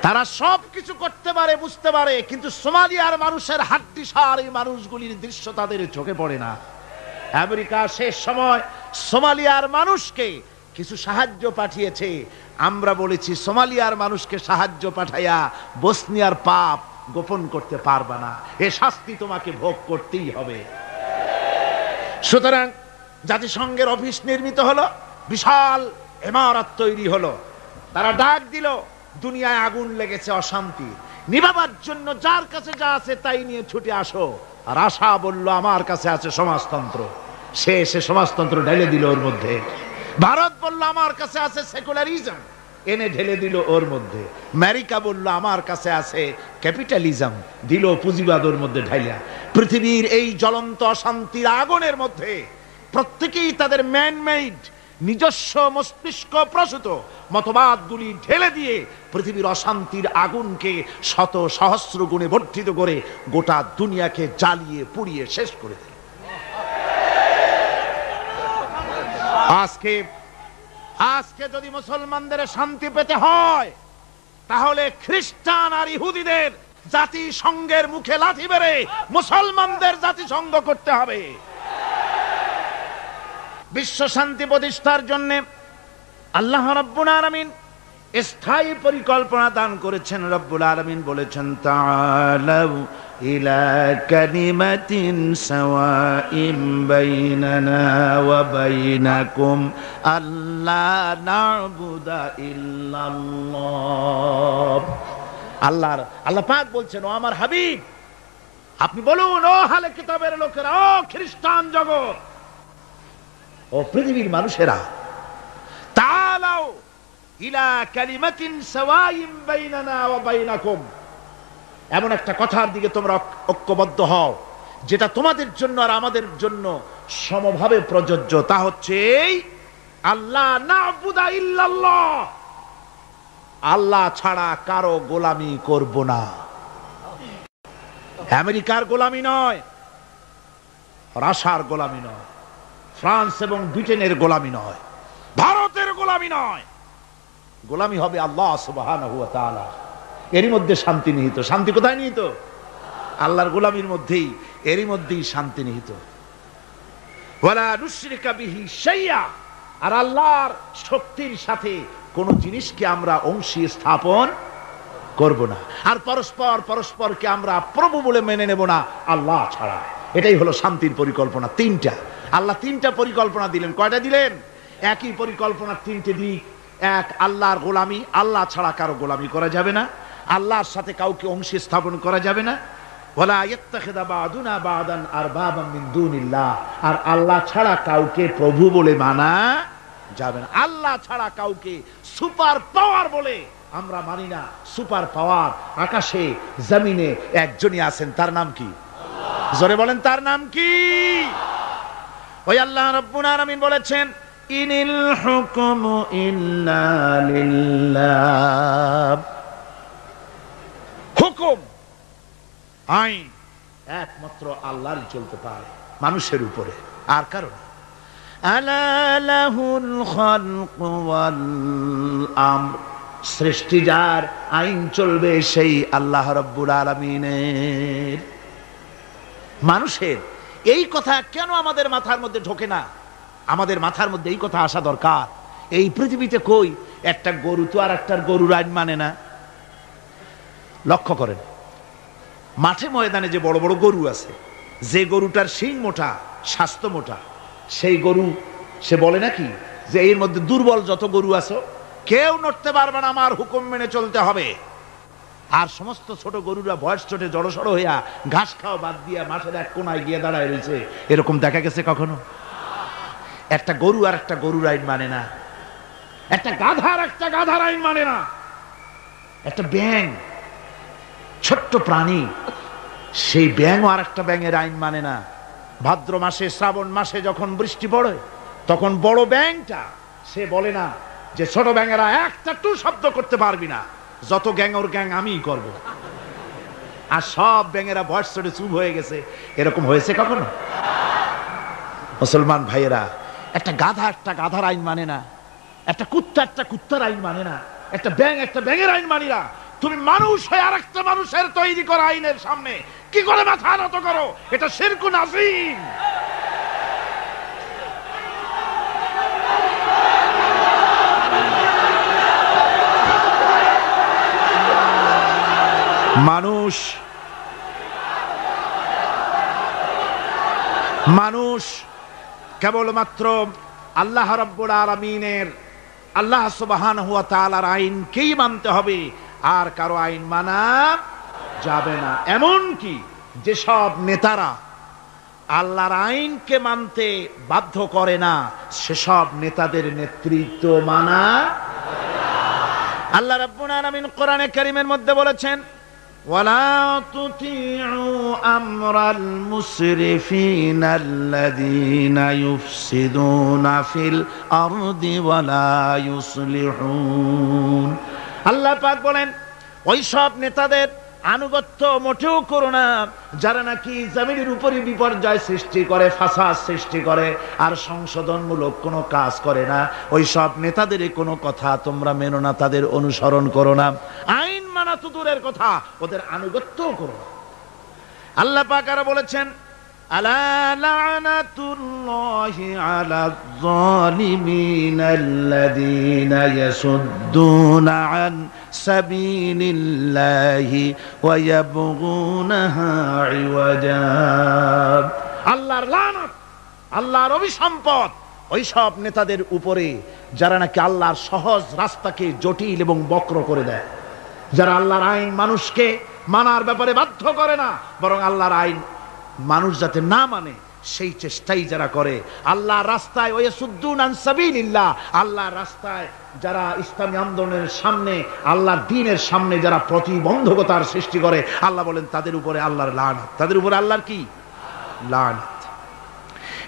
তারা সব কিছু করতে পারে, বুঝতে পারে, কিন্তু সোমালিয়ার মানুষের হাড্ডিসার এই মানুষগুলির দৃশ্য তাদের চোখে পড়ে না। আমেরিকা শেষ সময় সোমালিয়ার মানুষকে কিছু সাহায্য পাঠিয়েছে। আমরা বলেছি সোমালিয়ার মানুষকে সাহায্য পাঠাইয়া বসনিয়ার পাপ গোপন করতে পারবা না, এ শাস্তি তোমাকে ভোগ করতেই হবে। সুতরাং জাতিসংঘের অফিস নির্মিত হলো, বিশাল ইমারত তৈরি হলো। তারা ডাক দিল, দুনিয়ায় আগুন লেগেছে, অশান্তি নিভাবার জন্য যার কাছে যা আছে তাই নিয়ে ছুটে আসো। আর আশা বলল আমার কাছে আছে সমাজতন্ত্র, সে এসে সমাজতন্ত্র ঢেলে দিল ওর মধ্যে। ভারত বলল আমার কাছে আছে সেকুলারিজম, এনে ঢেলে দিল ওর মধ্যে। আমেরিকা বলল আমার কাছে আছে ক্যাপিটালিজম, দিল পুঁজিবাদ ওর মধ্যে ঢাইলা। পৃথিবীর এই জ্বলন্ত অশান্তির আগুনের মধ্যে প্রত্যেকেই তাদের ম্যানমেড নিজস্ব মস্তিষ্ক প্রসূত মতবাদগুলি ঢেলে দিয়ে পৃথিবীর অশান্তির আগুনকে শত সহস্র গুণে বর্ধিত করে গোটা দুনিয়াকে জ্বালিয়ে পুড়িয়ে শেষ করে দিল। আজকে যদি মুসলমানদের শান্তি পেতে হয়, তাহলে খ্রিস্টান আর ইহুদিদের জাতিসংঘের মুখে লাথি মেরে মুসলমানদের জাতিসংঘ করতে হবে। বিশ্ব শান্তি প্রতিষ্ঠার জন্য আল্লাহ রাব্বুল আলামিন স্থায়ী পরিকল্পনা দান করেছেন। রব্বুল আলামিন বলেছেন, তাআলাউ ইলা কালিমাতিন সাওয়াইন বাইনানা ওয়া বাইনাকুম আল্লা না'বুদা ইল্লাল্লাহ। আল্লাহ পাক বলছেন, ও আমার হাবিব, আপনি বলুন, ও আহলে কিতাবের লোকেরা, ও খ্রিস্টান জগৎ, ও পৃথিবীর মানুষেরা, তাআলাউ ইলা কালিমাতিন সাওয়াইন বাইনানা ওয়া বাইনাকুম, এমন একটা কথার দিকে তোমরা ঐক্যবদ্ধ হও যেটা তোমাদের জন্য আর আমাদের জন্য সমভাবে প্রযোজ্য। তা হচ্ছে এই, আল্লাহ না'বুদা ইল্লাল্লাহ, আল্লাহ ছাড়া কারো গোলামি করব না। আমেরিকার গোলামি নয়, রাশিয়ার গোলামি নয়, ফ্রান্স এবং ব্রিটেনের গোলামি নয়, ভারতের গোলামি নয়, গোলামি হবে আল্লাহ সুবহানাহু ওয়া তাআলা। এরই মধ্যে শান্তি নিহিত। শান্তি কোথায় নিহিত? আল্লাহর গোলামির মধ্যেই, এরই মধ্যেই শান্তি নিহিত। ওয়ালা নুশরিকা বিহি শাইআ, আর আল্লাহর শক্তির সাথে কোন জিনিসকে আমরা অংশী স্থাপন করব না, আর পরস্পরকে আমরা প্রভু বলে মেনে নেব না আল্লাহ ছাড়া। এটাই হলো শান্তির পরিকল্পনা। তিনটা আল্লাহ তিনটা পরিকল্পনা দিলেন। কয়টা দিলেন? একই পরিকল্পনার তিনটে দিক। এক, আল্লাহর গোলামি, আল্লাহ ছাড়া কারো গোলামি করা যাবে না, আল্লাহর সাথে কাউকে অংশী স্থাপন করা যাবে না। ওয়ালা ইয়াত্তাখিযা বা'দুনা বা'দান আরবাবাম মিন দুনিল্লাহ, আর আল্লাহ ছাড়া কাউকে প্রভু বলে মানা যাবে না। আল্লাহ ছাড়া কাউকে সুপার পাওয়ার বলে আমরা মানি না। সুপার পাওয়ার আকাশে জমিনে একজনই আছেন, তার নাম কি? জোরে বলেন, তার নাম কি? ওই আল্লাহ রাব্বুল আলামিন বলেছেন, ইনিল হুকমু ইল্লা লিল্লাহ, হুকুম আইন একমাত্র আল্লাহরই চলতে পারে, মানুষের উপরে আর কারণ। আলা লাহুল খালকু ওয়াল আমর, সৃষ্টি যার, আইন চলবে সেই আল্লাহ রাব্বুল আলামিনের। মানুষের এই কথা কেন আমাদের মাথার মধ্যে ঢোকে না? আমাদের মাথার মধ্যে এই কথা আসা দরকার। এই পৃথিবীতে কই একটা গরু তো আর একটার গরুর আইন মানে না। লক্ষ্য করেন, মাঠে ময়দানে যে বড় বড় গরু আছে, যে গরুটার শিং মোটা, স্বাস্থ্য মোটা, সেই গরু সে বলে নাকি যে এর মধ্যে দুর্বল যত গরু আছে কেউ নড়তে পারবে না, আমার হুকুম মেনে চলতে হবে। আর সমস্ত ছোট গরুরা বয়স চোটে জড়সড় হইয়া ঘাস খাওয়া বাদ দিয়া মাঠের এক কোনায় গিয়ে দাঁড়ায় রয়েছে, এরকম দেখা গেছে কখনো? একটা গরু আর একটা গরুর আইন মানে না, একটা গাধার একটা গাধার আইন মানে না, একটা ব্যাঙ ছোট্ট প্রাণী, সেই ব্যাঙ আর একটা ব্যাঙের আইন মানে না। ভাদ্র মাসে, শ্রাবণ মাসে যখন বৃষ্টি পড়ে, তখন বড় ব্যাঙটা সে বলে না যে ছোট ব্যাঙেরা একটা টু শব্দ করতে পারবি না, যত গ্যাং ওর গ্যাং আমিই করব। আর সব ব্যাঙেরা বয়স চড়ে চুপ হয়ে গেছে, এরকম হয়েছে কখনো? মুসলমান ভাইয়েরা, একটা গাধা একটা গাধার আইন মানে না, একটা কুত্তার আইন মানে না, একটা ব্যাঙের আইন মানি না। তুমি মানুষ হয়ে আর একটা মানুষের তৈরি করা আইনের সামনে কি করে মাথা নত করো? এটা শিরকুন আযীম। মানুষ কেবলমাত্র আল্লাহ রাব্বুল আলামিনের, আল্লাহ সুবহানাহু ওয়া তাআলার আইনকেই মানতে হবে, আর কারো আইন মানা যাবে না। এমন কি যেসব নেতারা আল্লাহর আইনকে মানতে বাধ্য করে না, সেসব নেতাদের নেতৃত্ব মানা। আল্লাহ রাব্বুল আলামিন কোরআনে কারীমের মধ্যে বলেছেন, ওয়ালা তুতিউ আমরাল মুসরিফিনাল্লাযীনা ইউফসিদুনা ফিল আরদি ওয়ালা ইউসলিহুন। আল্লাহ পাক বলেন, ওই সব নেতাদের আনুগত্য মোটেও করো না যারা নাকি জমিনের উপরে বিপর্যয় সৃষ্টি করে, ফাসাদ সৃষ্টি করে, আর সংশোধনমূলক কোনো কাজ করে না। ওই সব নেতাদের কোনো কথা তোমরা মেনো না, তাদের অনুসরণ করো না। আইন মানা তো দূরের কথা, ওদের আনুগত্যও করো না। আল্লাহ পাক আরো বলেছেন, আলা লানাতুল্লাহি আলায যালিমিন আল্লাযীনা ইয়াসুদ্দুনা আন সাবিলিল্লাহি ওয়া ইয়াবগুনাহা ইওয়াজা। আল্লাহর লানত, আল্লাহর অভিসম্পদ ওই সব নেতাদের উপরে যারা নাকি আল্লাহর সহজ রাস্তাকে জটিল এবং বক্র করে দেয়, যারা আল্লাহর আইন মানুষকে মানার ব্যাপারে বাধ্য করে না, বরং আল্লাহর আইন মানুষ যাতে না মানে সেই চেষ্টাই যারা করে। আল্লাহর রাস্তায় ওয়াসুদ্দুন আন সাবিলিল্লাহ, আল্লাহর রাস্তায় যারা ইসলামী আন্দোলনের সামনে, আল্লাহর দ্বীনের সামনে যারা প্রতিবন্ধকতার সৃষ্টি করে, আল্লাহ বলেন তাদের উপরে আল্লাহর লানত, তাদের উপরে আল্লাহর কি লানত।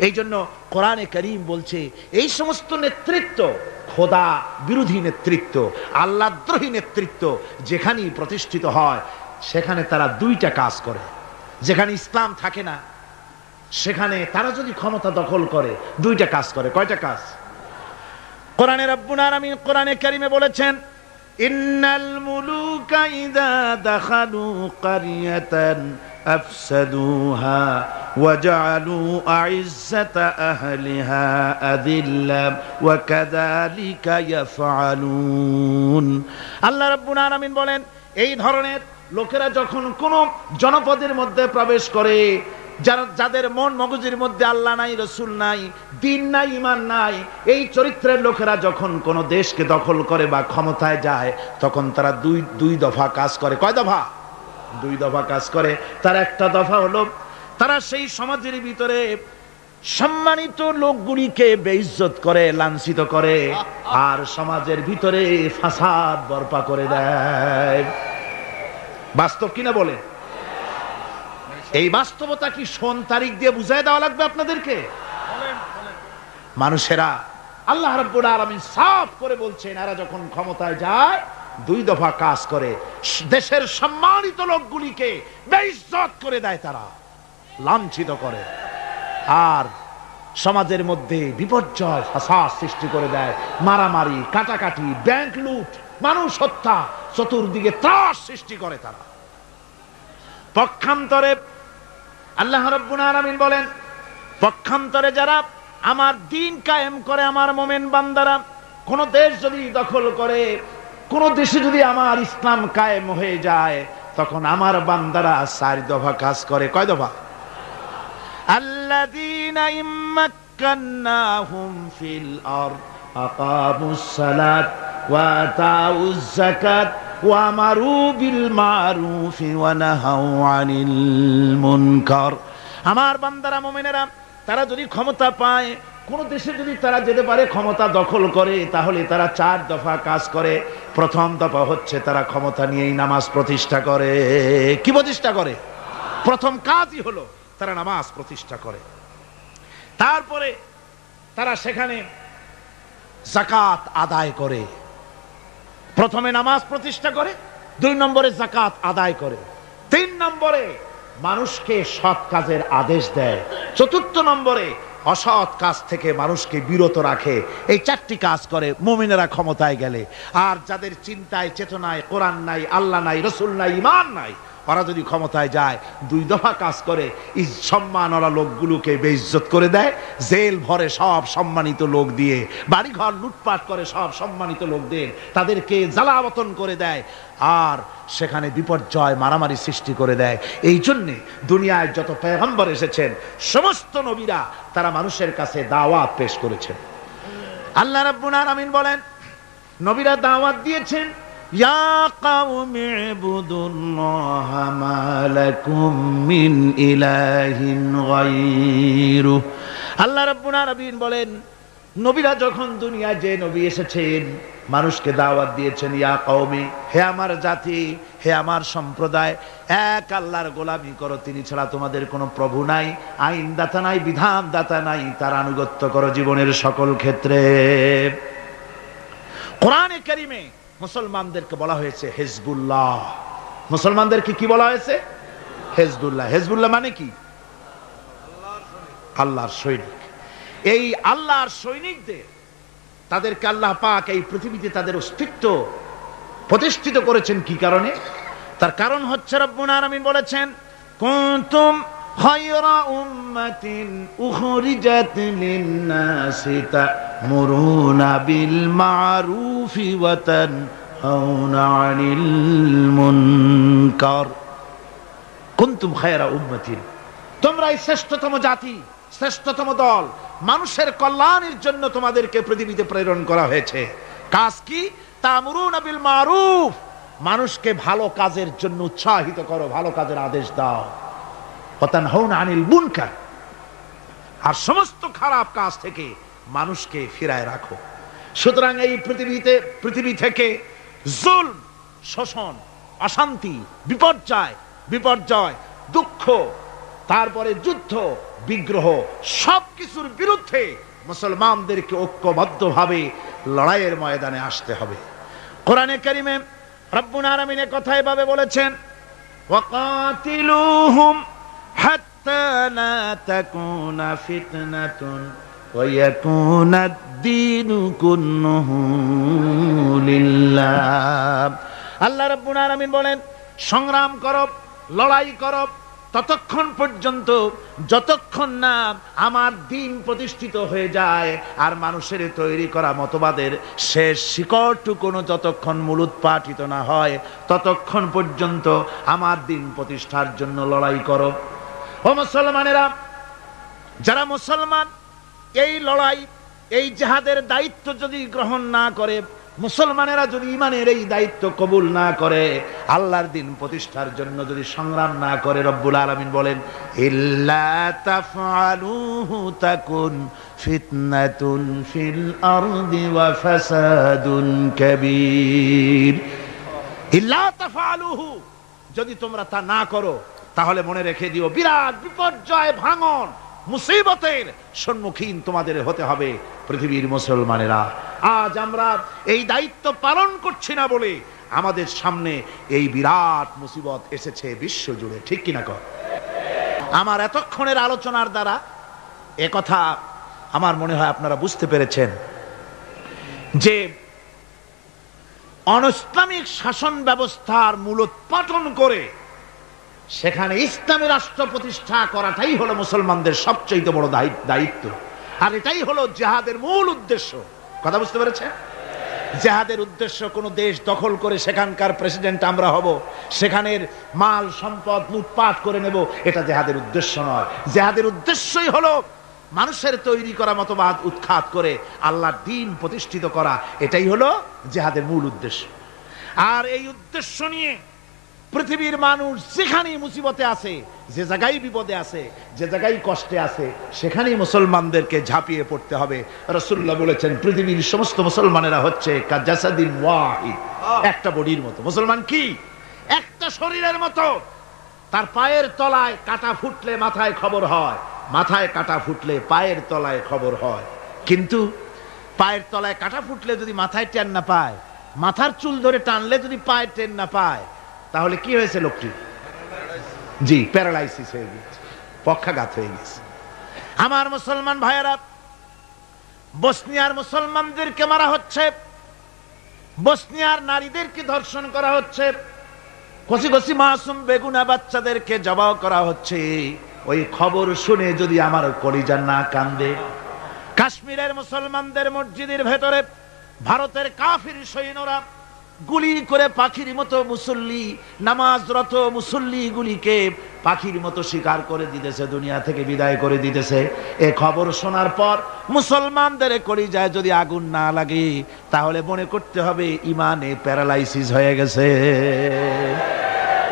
এই জন্য কোরআনে কারীম বলছে এই সমস্ত নেতৃত্ব খোদা বিরোধী নেতৃত্ব, আল্লাহদ্রোহী নেতৃত্ব যেখানেই প্রতিষ্ঠিত হয় সেখানে তারা দুইটা কাজ করে। যেখানে ইসলাম থাকে না সেখানে তারা যদি ক্ষমতা দখল করে দুইটা কাজ করে। কয়টা কাজ? কোরআনে রব্বুল আলামিন কোরআনে কারীমে বলেছেন, ইন্নাল মুলুকা ইযা দাখালু ক্বারিয়াতান আফসাদুহা ওয়া জাআলু আইজ্জাতা আহলিহা আযিল্লা ওয়া কাযালিকা ইয়াফআলুন। আল্লাহ রাব্বুল আলামিন বলেন, এই ধরনের লোকেরা যখন কোন জনপদের মধ্যে প্রবেশ করে, যাদের মন মগজের মধ্যে আল্লাহ নাই, রসুল নাই, দ্বীন নাই, ঈমান নাই, এই চরিত্রের লোকেরা যখন কোন দেশকে দখল করে বা ক্ষমতায় যায় তখন তারা দুই দফা কাজ করে। কয় দফা? দুই দফা কাজ করে। তার একটা দফা হলো তারা সেই সমাজের ভিতরে সম্মানিত লোকগুলিকে বেইজ্জত করে, লাঞ্ছিত করে, আর সমাজের ভিতরে ফাসাদ বরপা করে দেয়। বাস্তব কিনা বলে? এই বাস্তবতা কি সোন তারিখ দিয়ে বুঝাই দেওয়া লাগবে আপনাদেরকে? মানুষেরা আল্লাহ রাব্বুল আলামিন সাফ করে বলছেন, এরা যখন ক্ষমতায় যায় দুই দফা কাজ করে। দেশের সম্মানিত লোকগুলিকে বেইজ্জত করে দেয়, তারা লাঞ্ছিত করে, আর সমাজের মধ্যে বিপর্যয় ফাসাদ সৃষ্টি করে দেয়। মারামারি, কাটাকাটি, ব্যাংক লুট, মানুষ হত্যা, চতুর্দিকে ত্রাস সৃষ্টি করে তারা। পক্ষান্তরে আল্লাহ রাব্বুল আলামিন বলেন, পক্ষান্তরে যারা আমার দ্বীন কায়েম করে, আমার মুমিন বান্দারা কোন দেশ যদি দখল করে, কোন দেশে যদি আমার ইসলাম কায়েম হয়ে যায়, তখন আমার বান্দারা চার দফা কাজ করে। কয় দফা? আল্লাযীনা ইম্মাক্কান্নাহুম ফিল আরদ আকামুস সালাত ওয়া আতাউজ যাকাত ওয়া আমারু বিল মারুফি ওয়া নাহাউ আনিল মুনকার। আমার বান্দারা মুমিনেরা তারা যদি ক্ষমতা পায়, কোন দেশে যদি তারা যেতে পারে, ক্ষমতা দখল করে, তাহলে তারা চার দফা কাজ করে। প্রথম দফা হচ্ছে তারা ক্ষমতা নিয়েই নামাজ প্রতিষ্ঠা করে। কি প্রতিষ্ঠা করে? প্রথম কাজই হলো তারা নামাজ প্রতিষ্ঠা করে। তারপরে তারা সেখানে যাকাত আদায় করে। প্রথমে নামাজ প্রতিষ্ঠা করে, 2 নম্বরে যাকাত আদায় করে, 3 নম্বরে মানুষকে সৎ কাজের আদেশ দেয়, 4 নম্বরে অসৎ কাজ থেকে মানুষকে বিরত রাখে। এই 4টি কাজ করে মুমিনেরা ক্ষমতায় গেলে। আর যাদের চিন্তায় চেতনায় কোরআন নাই, আল্লাহ নাই, রসুল নাই, ঈমান নাই, ওরা যদি ক্ষমতায় যায় 2 দফা কাজ করে। সম্মানওয়ালা লোকগুলোকে বেইজ্জত করে দেয়, জেল ভরে সব সম্মানিত লোক দিয়ে, বাড়িঘর লুটপাট করে সব সম্মানিত লোকদের, তাদেরকে জ্বালাবতন করে দেয়, আর সেখানে বিপর্যয় মারামারি সৃষ্টি করে দেয়। এই জন্যে দুনিয়ায় যত পয়গম্বর এসেছেন সমস্ত নবীরা তারা মানুষের কাছে দাওয়াত পেশ করেছেন। আল্লাহ রাব্বুল আলামিন বলেন, নবীরা দাওয়াত দিয়েছেন, ইয়া কাওমি ইবুদুল্লাহা মা লাকুম মিন ইলাহিন গায়রু। আল্লাহ রাব্বুল আলামিন বলেন, নবীরা যখন দুনিয়ায় যে নবী এসেছেন মানুষকে দাওয়াত দিয়েছেন, ইয়া কওমি, হে আমার জাতি, হে আমার সম্প্রদায়, এক আল্লাহর গোলামি করো, তিনি ছাড়া তোমাদের কোনো প্রভু নাই, আইনদাতা নাই, বিধানদাতা নাই, তার আনুগত্য করো জীবনের সকল ক্ষেত্রে। কোরআনে কারীমে মুসলমানদেরকে বলা হয়েছে হিজবুল্লাহ, মুসলমানদেরকে কি বলা হয়েছে? হেজবুল্লাহ। হেজবুল্লাহ মানে কি? আল্লাহর সৈনিক। এই আল্লাহর সৈনিকদের, তাদেরকে আল্লাহ পাক এই পৃথিবীতে তাদের অস্তিত্ব প্রতিষ্ঠিত করেছেন কি কারণে? তার কারণ হচ্ছে রব্বুল আলামিন বলেছেন, কুনতুম খায়রা উম্মাতিন উখরিজাত লিন-নাসি তা'মুরুনা বিল মা'রুফি ওয়া তানহাউনা 'আনিল মুনকার। কুনতুম খায়রা উম্মাতিন, তোমরাই শ্রেষ্ঠতম জাতি, শ্রেষ্ঠতম দল। মানুষের কল্যাণের জন্য তোমাদেরকে পৃথিবীতে প্রেরণ করা হয়েছে। কাজ কি? তা'মুরুনা বিল মা'রুফ, মানুষকে ভালো কাজের জন্য উৎসাহিত করো, ভালো কাজের আদেশ দাও। ওয়া তানহাউনা আনিল মুনকার, আর সমস্ত খারাপ কাজ থেকে মানুষকে ফিরায় রাখো। সুতরাং এই পৃথিবী থেকে জুলম, শোষণ, অশান্তি, বিপর্যয়, দুঃখ, তারপরে যুদ্ধ, বিগ্রহ, সবকিছুর বিরুদ্ধে মুসলমানদেরকে ঐক্যবদ্ধভাবে লড়াইয়ের ময়দানে আসতে হবে। কোরআনে কারিমে রব্বুল আলামিন কথা এভাবে বলেছেন, ওয়াকাতিলুহুম হাত্তা লা তাকুনা ফিতনাতুন ওয়া ইয়াকুনাদ দীনু কুল্লুহু লিল্লাহ। আল্লাহ রাব্বুল আলামিন বলেন, সংগ্রাম করো, লড়াই করো ততক্ষণ পর্যন্ত যতক্ষণ না আমার দ্বীন প্রতিষ্ঠিত হয়ে যায়, আর মানুষের তৈরি করা মতবাদের শেষ শিকড়টুকুনো যতক্ষণ মূলোৎপাটিত না হয়, ততক্ষণ পর্যন্ত আমার দ্বীন প্রতিষ্ঠার জন্য লড়াই করো। ও মুসলমানেরা, যারা মুসলমান এই লড়াই, এই জিহাদের দায়িত্ব যদি গ্রহণ না করে, মুসলমানেরা যদি ঈমানের এই দায়িত্ব কবুল না করে, আল্লাহর দ্বীন প্রতিষ্ঠার জন্য যদি সংগ্রাম না করে, রব্বুল আলামিন বলেন, ইল্লা তাফআলুহু তাকুন ফিতনাতুন ফিল আরদি ওয়া ফাসাদুন কাবীর। ইল্লা তাফআলুহু, যদি তোমরা তা না করো, তাহলে মনে রেখে দিও বিরাট বিপর্যয়, ভাঙন, মুসিবতের সম্মুখীন তোমাদের হতে হবে পৃথিবীর মুসলমানেরা। আজ আমরা এই দায়িত্ব পালন করছি না বলে আমাদের সামনে এই বিরাট মুসিবত এসেছে বিশ্ব জুড়ে, ঠিক কিনা কর? আমার এতক্ষণের আলোচনার দ্বারা একথা আমার মনে হয় আপনারা বুঝতে পেরেছেন যে অনইসলামিক শাসন ব্যবস্থার মূলোৎপাটন করে সেখানে ইসলামী রাষ্ট্র প্রতিষ্ঠা করাটাই হলো মুসলমানদের সবচেয়ে বড় দায়িত্ব। আর এটাই হলো জিহাদের মূল উদ্দেশ্য। কথা বুঝতে পেরেছেন? জিহাদের উদ্দেশ্য কোন দেশ দখল করে সেখানকার প্রেসিডেন্ট আমরা হব, সেখানের মাল সম্পদ লুটপাট করে নেব, এটা জিহাদের উদ্দেশ্য নয়। জিহাদের উদ্দেশ্যই হলো মানুষের তৈরি করা মতবাদ উৎখাত করে আল্লাহর দ্বীন প্রতিষ্ঠিত করা, এটাই হলো জিহাদের মূল উদ্দেশ্য। আর এই উদ্দেশ্য নিয়ে পৃথিবীর মানুষ যেখানেই মুসিবতে আছে, যে জায়গায় বিপদে আছে, যে জায়গায় কষ্টে আছে, সেখানেই মুসলমানদেরকে ঝাঁপিয়ে পড়তে হবে। রাসূলুল্লাহ বলেছেন, পৃথিবীর সমস্ত মুসলমানেরা হচ্ছে কাজাসাদিন ওয়াহিদ, একটা বডির মতো। মুসলমান কি? একটা শরীরের মতো। তার পায়ের তলায় কাটা ফুটলে মাথায় খবর হয়, মাথায় কাটা ফুটলে পায়ের তলায় খবর হয়। কিন্তু পায়ের তলায় কাটা ফুটলে যদি মাথায় টেন না পায়, মাথার চুল ধরে টানলে যদি পায়ের টেন না পায়, তাহলে কি হয়েছে লোকটি? জি, প্যারালাইসিস হয়ে গেছে, পক্ষাঘাত হয়ে গেছে। আমার মুসলমান ভাইয়েরা, বসনিয়ার মুসলমানদেরকে মারা হচ্ছে, বসনিয়ার নারীদেরকে ধর্ষণ করা হচ্ছে, কচি কচি মাসুম বেগুনা বাচ্চাদেরকে জবাই করা হচ্ছে। ওই খবর শুনে যদি আমার কলিজা না কান্দে, কাশ্মীরের মুসলমানদের মসজিদের ভেতরে ভারতের কাফির সৈন্যরা গুলি করে পাখির মতো মুসল্লি, নামাজরত মুসল্লি গুলিকে পাখির মতো শিকার করে দিতেছে, দুনিয়া থেকে বিদায় করে দিতেছে। এ খবর শোনার পর মুসলমানদের কলিজায় যদি আগুন না লাগে, তাহলে মনে করতে হবে ইমানে প্যারালাইসিস হয়ে গেছে,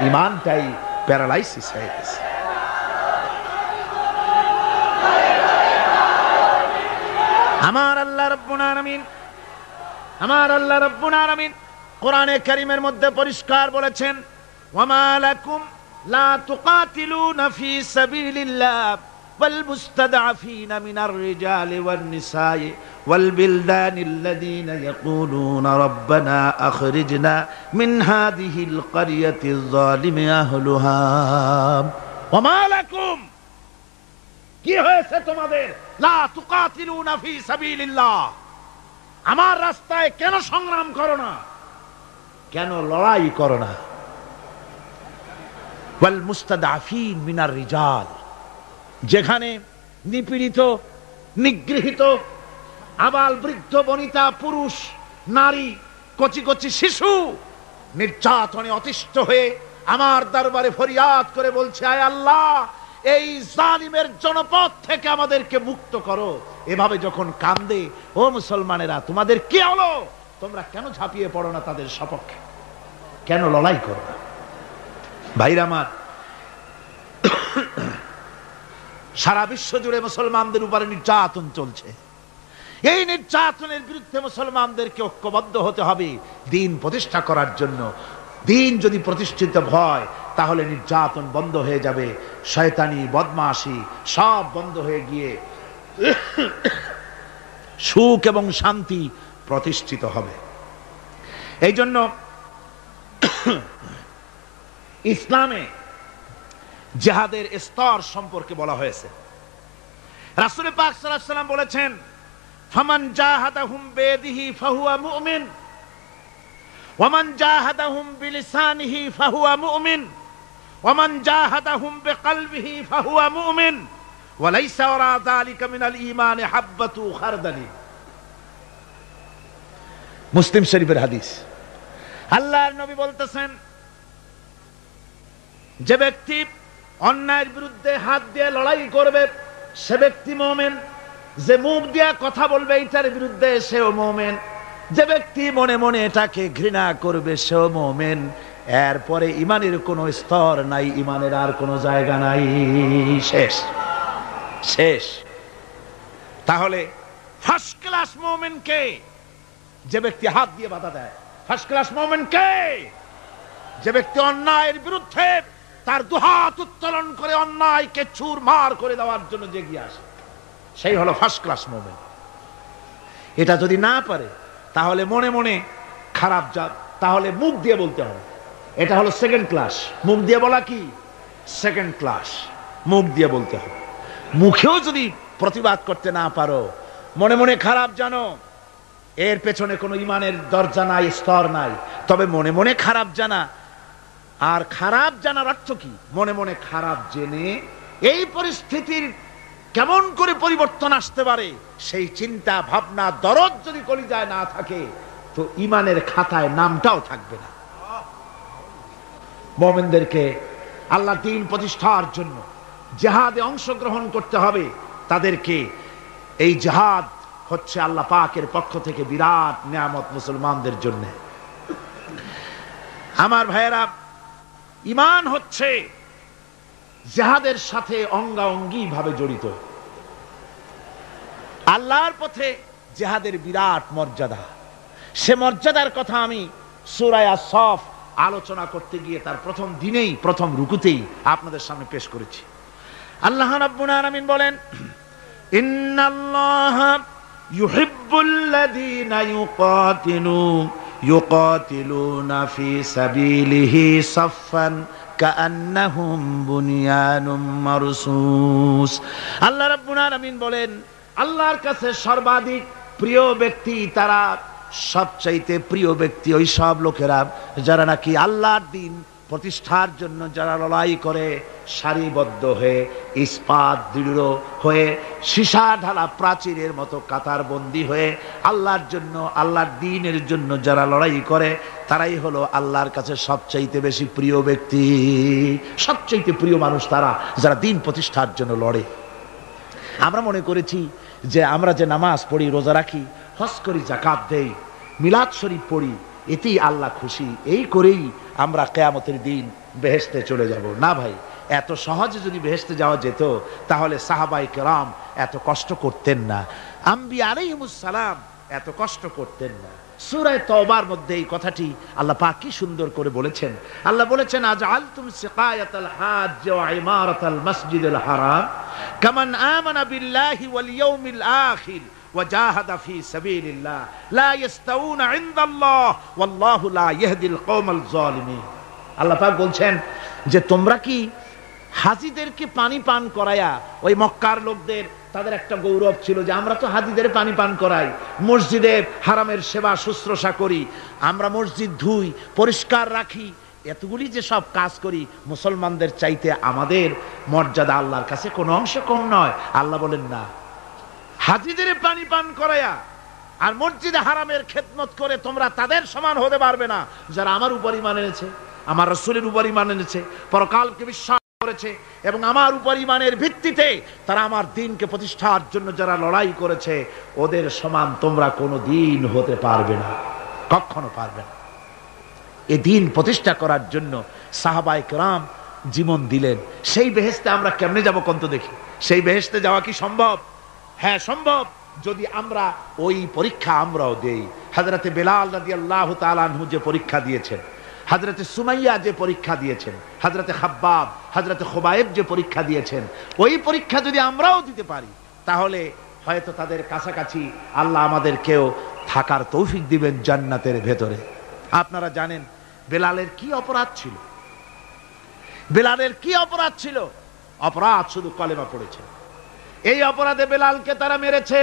ইমানটাই প্যারালাইসিস হয়ে গেছে। আমার আল্লাহ রাব্বুল আলামিন কোরআনে কারীমের মধ্যে পরিষ্কার বলেছেন, ওয়ামা লাকুম লা তুকাতিলুনা ফি সাবিলিল্লাহ والمستضعفين من الرجال والنساء والبلدان الذين يقولون ربنا أخرجنا من هذه القرية الظالم أهلها وما لكم কি হয়েছে তোমাদের লা তুকাতিলুনা ফি সাবিলিল্লাহ আমার রাস্তায় কেন সংগ্রাম করো না, কেন লড়াই করো না? ওয়াল মুস্তাদাফিন মিনার রিজাল, যেখানে নিপীড়িত, নিগৃহীত, আবাল বৃদ্ধ বনিতা, পুরুষ নারী, কচি কচি শিশু নির্যাতনে অতিষ্ঠ হয়ে আমার দরবারে ফরিয়াদ করে বলছে, আয় আল্লাহ, এই জালিমের জনপদ থেকে আমাদেরকে মুক্ত করো। এভাবে যখন কান্দে, ও মুসলমানেরা, তোমাদের কি হলো? তোমরা কেন ঝাঁপিয়ে পড়ো না তাদের সপক্ষে? কেন লড়াই করো না? ভাইরা আমার, সারা বিশ্ব জুড়ে মুসলমানদের উপরে নির্যাতন চলছে। এই নির্যাতনের বিরুদ্ধে মুসলমানদেরকে ঐক্যবদ্ধ হতে হবে দ্বীন প্রতিষ্ঠা করার জন্য। দ্বীন যদি প্রতিষ্ঠিত হয় তাহলে নির্যাতন বন্ধ হয়ে যাবে, শয়তানি বদমাশি সব বন্ধ হয়ে গিয়ে সুখ এবং শান্তি প্রতিষ্ঠিত হবে। এই জন্য ইসলামে জিহাদের স্তর সম্পর্কে বলা হয়েছে। রাসূল পাক সাল্লাল্লাহু আলাইহি ওয়াসাল্লাম বলেছেন, ফামান জাহাদাহুম বিয়াদিহি ফাহুয়া মুমিন ওয়ামান জাহাদাহুম বিলিসানিহি ফাহুয়া মুমিন ওয়ামান জাহাদাহুম বিকলবিহি ফাহুয়া মুমিন ওয়া লাইসা ওয়ারা যালিকা মিনাল ঈমানি হাববাতু খারদালি। মুসলিম শরীফের হাদিস। আল্লাহর নবী বলতেছেন, যে ব্যক্তি অন্যায়ের বিরুদ্ধে হাত দিয়ে লড়াই করবে সে ব্যক্তি মুমিন, যে মুখ দিয়ে কথা বলবে এটার বিরুদ্ধে সেও মুমিন, যে ব্যক্তি মনে মনে এটাকে ঘৃণা করবে সেও মুমিন। এরপরে ইমানের কোনো স্তর নাই, ইমানের আর কোনো জায়গা নাই, শেষ শেষ। তাহলে ফার্স্ট ক্লাস মুমিন কে? যে ব্যক্তি হাত দিয়ে বাধা দেয়। ফার্স্ট ক্লাস মুমিন কে? যে ব্যক্তি অন্যায়ের বিরুদ্ধে তার দুহাত উত্তোলন করে অন্যায়কে চুরমার করে দেওয়ার জন্য এগিয়ে আসে, সেই হলো ফার্স্ট ক্লাস মুমিন। এটা যদি না পারে তাহলে মনে মনে খারাপ জাত, তাহলে মুখ দিয়ে বলতে হবে। এটা হলো সেকেন্ড ক্লাস। মুখ দিয়ে বলা কি? Second class. মুখ দিয়ে বলতে হবে। মুখেও যদি প্রতিবাদ করতে না পারো, মনে মনে খারাপ জানো, এর পেছনে কোনো ইমানের দরজা নাই, স্তর নাই। তবে মনে মনে খারাপ জানা, আর খারাপ জানার অর্থ কি? মনে মনে খারাপ জেনে এই পরিস্থিতির কেমন করে পরিবর্তন আসতে পারে সেই চিন্তা ভাবনা দরদ যদি কলিজায় না থাকে তো ইমানের খাতায় নামটাও থাকবে না। মুমিনদেরকে আল্লাহ দ্বীন প্রতিষ্ঠার জন্য জিহাদে অংশগ্রহণ করতে হবে। তাদেরকে এই জিহাদ হচ্ছে আল্লাহ পাকের পক্ষ থেকে বিরাট নিয়ামত মুসলমানদের জন্য। আমার ভাইয়েরা, ঈমান হচ্ছে জিহাদের সাথে অঙ্গাঅঙ্গি ভাবে জড়িত। আল্লাহর পথে জিহাদের বিরাট মর্যাদা। সে মর্যাদার কথা আমি সূরা আস-সাফ আলোচনা করতে গিয়ে তার প্রথম দিনেই, প্রথম রুকুতেই আপনাদের সামনে পেশ করেছি। আল্লাহ রাব্বুল আলামিন বলেন, ইন্নাল্লাহা ইউহিব্বুল্লাযীনা ইউকাতিলুনা ফি সাবিলিহি সাফফান কাআন্নাহুম বুনিয়ানুম মারসুস। আল্লাহ রাব্বুল আলামিন বলেন, আল্লাহর কাছে সর্বাধিক প্রিয় ব্যক্তি তারা, সবচাইতে প্রিয় ব্যক্তি ওই সব লোকেরা যারা নাকি আল্লাহর দ্বীন প্রতিষ্ঠার জন্য যারা লড়াই করে সারিবদ্ধ হয়ে, ইস্পাত দৃঢ় হয়ে, সীসা ঢালা প্রাচীরের মতো কাতারবন্দি হয়ে আল্লাহর জন্য, আল্লাহর দ্বীনের জন্য যারা লড়াই করে তারাই হলো আল্লাহর কাছে সবচাইতে বেশি প্রিয় ব্যক্তি। সবচাইতে প্রিয় মানুষ তারা যারা দ্বীন প্রতিষ্ঠার জন্য লড়ে। আমরা মনে করেছি যে আমরা যে নামাজ পড়ি, রোজা রাখি, হজ করি, যাকাত দেই, মিলাদ শরীফ পড়ি, এতেই আল্লাহ খুশি, এই করেই আমরা কিয়ামতের দিন বেহেশতে চলে যাব। না ভাই, এত সহজে যদি বেহেশতে যাওয়া যেত তাহলে সাহাবায়ে কেরাম এত কষ্ট করতেন না, আম্বিয়া আলাইহিমুস সালাম এত কষ্ট করতেন না। সূরা তওবার মধ্যে এই কথাটি আল্লাহ পাক কি সুন্দর করে বলেছেন। আল্লাহ বলেছেন, আজআলতুম সিকায়াতাল হাজ্জ ওয়া ইমারাতাল মাসজিদিল হারাম কামান আমানা বিল্লাহি ওয়াল ইয়াউমিল আখির ওয়া জাহাদা ফি সাবিলিল্লাহ লা ইস্তাউনা ইনদাল্লাহ ওয়াল্লাহু লা ইয়াহদিল কওমাল যালিমিন। আল্লাহ পাক বলছেন যে তোমরা কি হাজীদেরকে পানি পান করায়া, ওই মক্কার লোকদের তাদের একটা গৌরব ছিল যে আমরা তো হাজীদের পানি পান করাই, মসজিদে হারামের সেবা শুশ্রূষা করি, আমরা মসজিদ ধুই, পরিষ্কার রাখি, এতগুলি যে সব কাজ করি, মুসলমানদের চাইতে আমাদের মর্যাদা আল্লাহর কাছে কোনো অংশ কম নয়। আল্লাহ বলেন না, হাজীদের পানি পান করায়া আর মসজিদে হারামের খেদমত করে তোমরা তাদের সমান হতে পারবে না যারা আমার উপর ঈমান এনেছে, আমার রাসূলের উপর ঈমান এনেছে, পরকালকে বিশ্বাস করেছে এবং আমার উপর ঈমানের ভিত্তিতে তারা আমার দ্বীনকে প্রতিষ্ঠার জন্য যারা লড়াই করেছে, ওদের সমান তোমরা কোনো দিন হতে পারবে না, কখনো পারবে না। এই দ্বীন প্রতিষ্ঠা করার জন্য সাহাবায়ে কেরাম জীবন দিলেন। সেই বেহেশতে আমরা কেমনে যাব কোন তো দেখি? সেই বেহেশতে যাওয়া কি সম্ভব? হ্যাঁ সম্ভব, যদি আমরা ওই পরীক্ষা আমরাও দেই। হযরতে বেলাল রাদিয়াল্লাহু তাআলা আনহু যে পরীক্ষা দিয়েছেন, হযরতে সুমাইয়া যে পরীক্ষা দিয়েছেন, হযরতে খাব্বাব, হযরতে খুবাইব যে পরীক্ষা দিয়েছেন, ওই পরীক্ষা যদি আমরাও দিতে পারি তাহলে হয়তো তাদের কাছাকাছি আল্লাহ আমাদেরকেও থাকার তৌফিক দিবেন জান্নাতের ভেতরে। আপনারা জানেন বেলালের কি অপরাধ ছিল? বেলালের কি অপরাধ ছিল? অপরাধ শুধু কলেমা পড়েছে। এই অপরাধে বেলালকে তারা মেরেছে,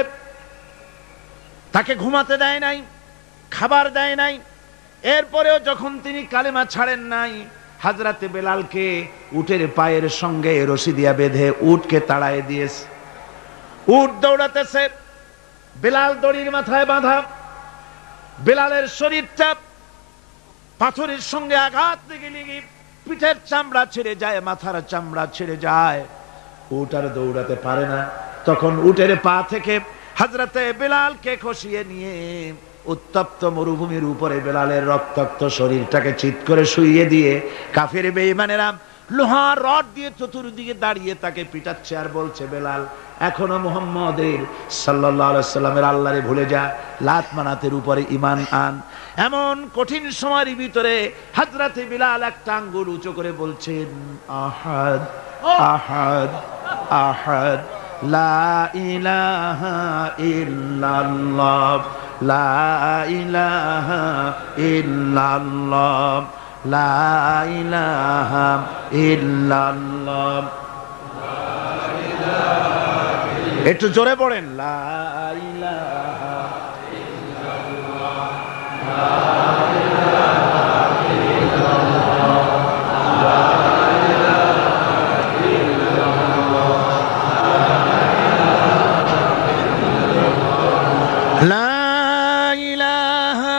তাকে ঘুমাতে দেয় নাই, খাবার দেয় নাই। এরপরেও যখন তিনি কালেমা ছাড়েন নাই, হযরতে বেলালকে উটের পায়ের সঙ্গে রশি দিয়া বেঁধে উটকে তাড়ায় দিয়েছে। উট দৌড়াতেছে, বেলাল দড়ির মাথায় বাঁধা। বেলালের শরীরটা পাথরের সঙ্গে আঘাত লেগে লেগে পিঠের চামড়া ছিঁড়ে যায়, মাথার চামড়া ছিঁড়ে যায়। উট আর দৌড়াতে পারে না। তখন উটের পা থেকে হযরতে বেলালকে খসিয়ে নিয়ে উত্তপ্ত মরুভূমির উপরে বেলালের রক্তাক্ত শরীরটাকে চিৎ করে শুইয়ে দিয়ে কাফের বেঈমানেরা লোহার রড দিয়ে চতুর্দিকে দাঁড়িয়ে তাকে পিটাচ্ছে আর বলছে, বেলাল এখনো মুহাম্মদের সাল্লাল্লাহু আলাইহি সাল্লামের আল্লাহরে ভুলে যা, লাত মানাতের উপরে ঈমান আন। এমন কঠিন সময়ের ভিতরে হযরতে বেলাল একটা আঙ্গুল উঁচু করে বলছেন, আহাদ আহাদ আহাদ লা ইলাহা ইল্লাল্লাহ লা ইলাহা ইল্লাল্লাহ লা ইলাহা ইল্লাল্লাহ। একটু জোরে পড়েন, লা ইলাহা ইল্লাল্লাহ লা ইলাহা ইল্লাল্লাহ লা ইলাহা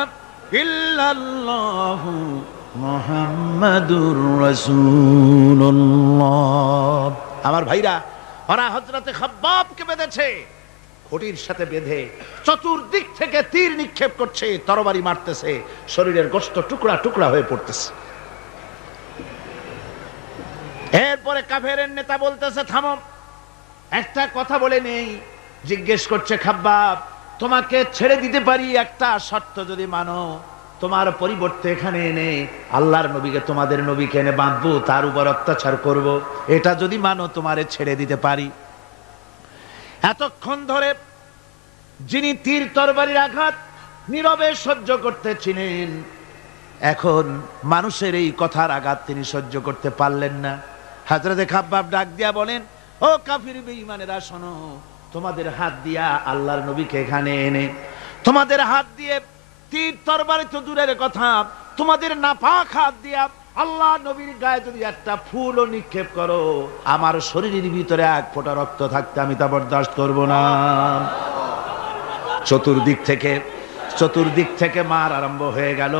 ইল্লাল্লাহ মুহাম্মাদুর রাসূলুল্লাহ। আমার ভাইরা, ওরা হযরতে খাব্বাবকে বেঁধেছে, খুঁটির সাথে বেঁধে চতুর্দিক থেকে তীর নিক্ষেপ করছে, তরবারি মারতেছে, শরীরের গোশত টুকরা টুকরা হয়ে পড়তেছে। এরপরে কাফেরের নেতা বলতেছে, থামো, একটা কথা বলে নেই। জিজ্ঞেস করছে, খাব্বাব তোমাকে ছেড়ে দিতে পারি একটা শর্ত যদি মানো, তোমার পরিবর্তে এখানে এনে আল্লাহর নবীকে, তোমাদের নবীকে এনে বাঁধবো, তার উপর অত্যাচার করব, এটা যদি মানো তোমারে ছেড়ে দিতে পারি। এতক্ষণ ধরে যিনি তীর তরবারির আঘাত নীরবে সহ্য করতেছিলেন, এখন মানুষের এই কথার আঘাত তিনি সহ্য করতে পারলেন না। হযরতে খাব্বাব ডাক দিয়া বলেন, ও কাফির বেঈমানেরা শোনো, তোমাদের হাত দিয়া আল্লাহর নবীকে এখানে এনে, তোমাদের হাত দিয়ে তীর তরবারি তো দূরের কথা, তোমাদের নাপাক হাত দিয়া আল্লাহ নবীর গায়ে যদি একটা ফুলও নিক্ষেপ করো, আমার শরীরের ভিতরে এক ফোঁটা রক্ত থাকতে আমি তা বরদাস্ত করব না। চতুর্দিক থেকে মার আরম্ভ হয়ে গেল,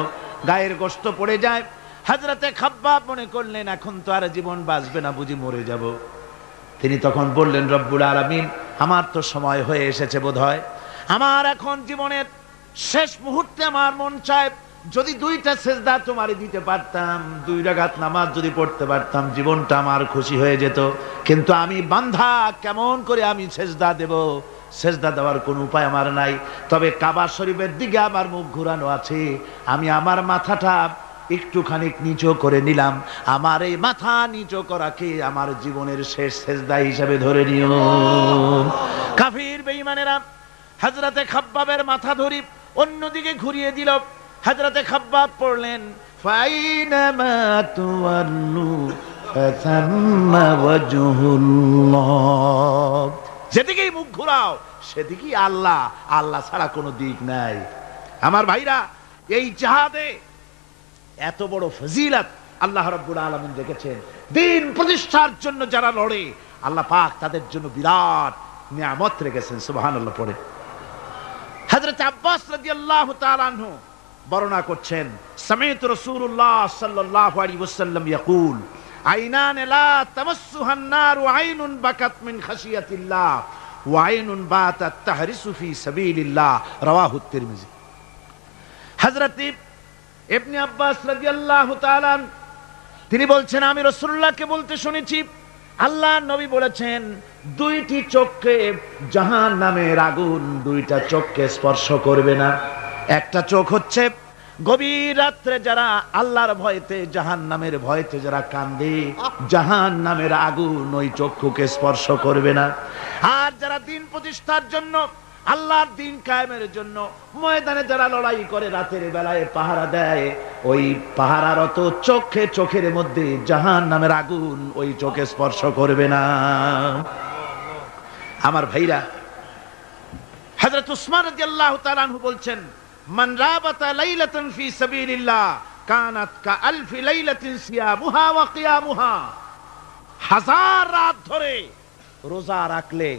গায়ের গোশত পড়ে যায়। হযরতে খাব্বাব মনে করলেন এখন তো আর জীবন বাঁচবে না, বুঝি মরে যাব। তিনি তখন বললেন, রব্বুল আলামিন আমার তো সময় হয়ে এসেছে বোধহয়, আমার এখন জীবনের শেষ মুহূর্তে আমার মন চায় যদি দুইটা সেজদা তোমারে দিতে পারতাম, 2 রাকাত নামাজ যদি পড়তে পারতাম, জীবনটা আমার খুশি হয়ে যেত। কিন্তু আমি বান্ধা, কেমন করে আমি সেজদা দেব? সেজদা দেওয়ার কোনো উপায় আমার নাই, তবে কাবা শরীফের দিকে আমার মুখ ঘুরানো আছে, আমি আমার মাথাটা একটুখানি নিচু করে নিলাম, আমার এই মাথা নিচু করাকে আমার জীবনের শেষ সেজদা হিসেবে ধরে নিও। কাফির বেঈমানেরা হযরতে খাব্বাবের মাথা ধরি অন্যদিকে ঘুরিয়ে দিল। হযরতে খাব্বাব পড়লেন, ফাইনামা তুওয়াল্লু ফাসাম্মা ওয়াজহুল্লাহ, যেদিকেই মুখ ঘুরাও সেদিকেই আল্লাহ, আল্লাহ ছাড়া কোনো দিক নাই। আমার ভাইরা, এই জিহাদে এত বড় ফজিলত আল্লাহ রাব্বুল আলামিন রেখেছেন। দ্বীন প্রতিষ্ঠার জন্য যারা লড়ে, আল্লাহ পাক তাদের জন্য বিরাট নিয়ামত রেখেছেন। সুবহানাল্লাহ পড়ে। হযরত আব্বাস রাদিয়াল্লাহু তাআলা আনহু বর্ণনা করছেন, সামি'তু রাসূলুল্লাহ সাল্লাল্লাহু আলাইহি ওয়াসাল্লাম ইয়াকুল, আইনান লা তামাসসুহান নারু আইনুন বাকাত মিন খাশিয়াতিল্লাহ ওয়া আইনুন বাতাত তাহরিসু ফি সাবিলিল্লাহ, রাওয়াহু তিরমিজি। হযরত ইবনে আব্বাস রাদিয়াল্লাহু তাআলা তিনি বলছেন, আমি রাসূলুল্লাহকে বলতে শুনেছি, আল্লাহর নবী বলেছেন, দুইটি চোখকে জাহান্নামের আগুন দুইটা চোখকে স্পর্শ করবে না। একটা চোখ হচ্ছে গভীর রাত্রে যারা আল্লাহর ভয়তে জাহান্নামের ভয়তে যারা কান্দে, জাহান্নামের আগুন ওই চক্ষুকে স্পর্শ করবে না। আর যারা দ্বীন প্রতিষ্ঠার জন্য, আল্লাহর দ্বীন কায়েমের জন্য ময়দানে যারা লড়াই করে, রাতের বেলায় পাহারা দেয়, ওই পাহারারত চোখে চোখের মধ্যে জাহান্নামের আগুন ওই চোখে স্পর্শ করবে না। আমার ভাইরা, হযরত উসমান রাদিয়াল্লাহু তাআলা আনহু বলছেন, মান রাবাতা লাইলাতান ফি সাবিলিল্লাহ কানাত কাআলফি লাইলাতিন সিয়ামুহা ওয়া কিয়ামুহা, হাজার রাত ধরে রোজা রাখলে,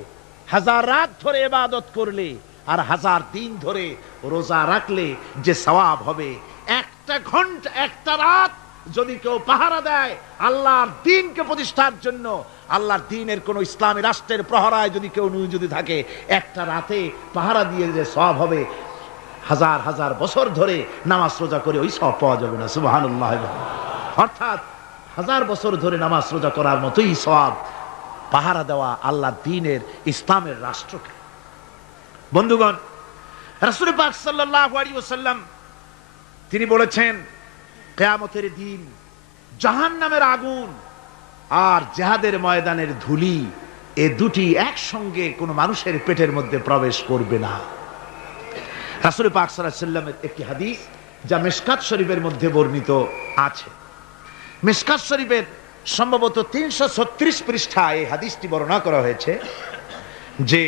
হাজার রাত ধরে ইবাদত করলে, আর হাজার দিন ধরে রোজা রাখলে যে সওয়াব হবে, একটা ঘন্টা একটা রাত যদি কেউ পাহারা দেয় আল্লাহর দ্বীনকে প্রতিষ্ঠার জন্য, আল্লাহর দ্বীনের কোন ইসলামী রাষ্ট্রের প্রহরায় যদি কেউ যদি থাকে, একটা রাতে পাহারা দিয়ে যে সওয়াব হবে, হাজার হাজার বছর ধরে নামাজ রোজা করে ওই সওয়াব পাওয়া যাবে না। সুবহানাল্লাহ। অর্থাৎ হাজার বছর ধরে নামাজ রোজা করার মতোই সওয়াব পাহারা দেওয়া আল্লাহর দ্বীনের ইসলামের রাষ্ট্রকে। বন্ধুগণ, রাসূল পাক সাল্লাল্লাহু আলাইহি ওয়াসাল্লাম তিনি বলেছেন, কিয়ামতের দিন জাহান্নামের আগুন আর জিহাদের ময়দানের ধুলি, এ দুটি একসঙ্গে কোনো মানুষের পেটের মধ্যে প্রবেশ করবে না। রাসূল পাক সাল্লাল্লাহু আলাইহি ওয়াসাল্লামের একটি হাদিস যা মিশকাত শরীফের মধ্যে বর্ণিত আছে। মিশকাত শরীফের সম্ভবত 336 পৃষ্ঠায় এই হাদিসটি বর্ণনা করা হয়েছে যে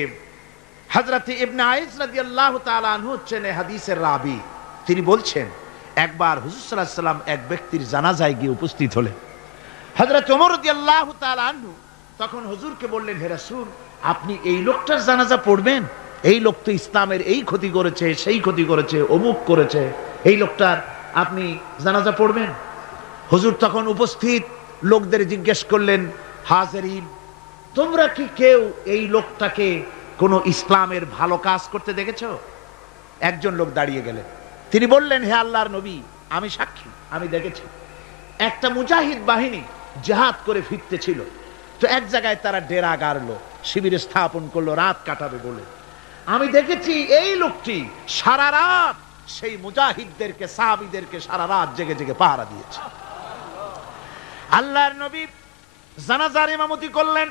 হযরত ইবনে আইস রাদিয়াল্লাহু তাআলা আনহু হচ্ছেন এই হাদিসের রাবী। তিনি বলছেন, একবার হুজুর সাল্লাল্লাহু আলাইহি ওয়াসাল্লাম এক ব্যক্তির জানাজায় গিয়ে উপস্থিত হলেন। হযরত ওমর রাদিয়াল্লাহু তাআলা আনহু তখন হুজুরকে বললেন, হে রাসূল, আপনি এই লোকটার জানাজা পড়বেন? এই লোক তো ইসলামের এই ক্ষতি করেছে, সেই ক্ষতি করেছে, অমুক করেছে, এই লোকটার আপনি জানাজা পড়বেন? হুজুর তখন উপস্থিত লোকদের জিজ্ঞেস করলেন, হাজিরিন, তোমরা কি কেউ এই লোকটাকে কোন ইসলামের ভালো কাজ করতে দেখেছো? একজন লোক দাঁড়িয়ে গেলেন, তিনি বললেন, হে আল্লাহর নবী, আমি সাক্ষী, আমি দেখেছি। একটা মুজাহিদ বাহিনী জিহাদ করে ফিরতে ছিল, তো এক জায়গায় তারা ডেরা গাড়লো, শিবির স্থাপন করলো রাত কাটাবে বলে। আমি দেখেছি এই লোকটি সারা রাত সেই মুজাহিদদেরকে, সাহাবীদেরকে সারা রাত জেগে জেগে পাহারা দিয়েছে। আল্লাহর নবী জানাজার ইমামতি করলেন,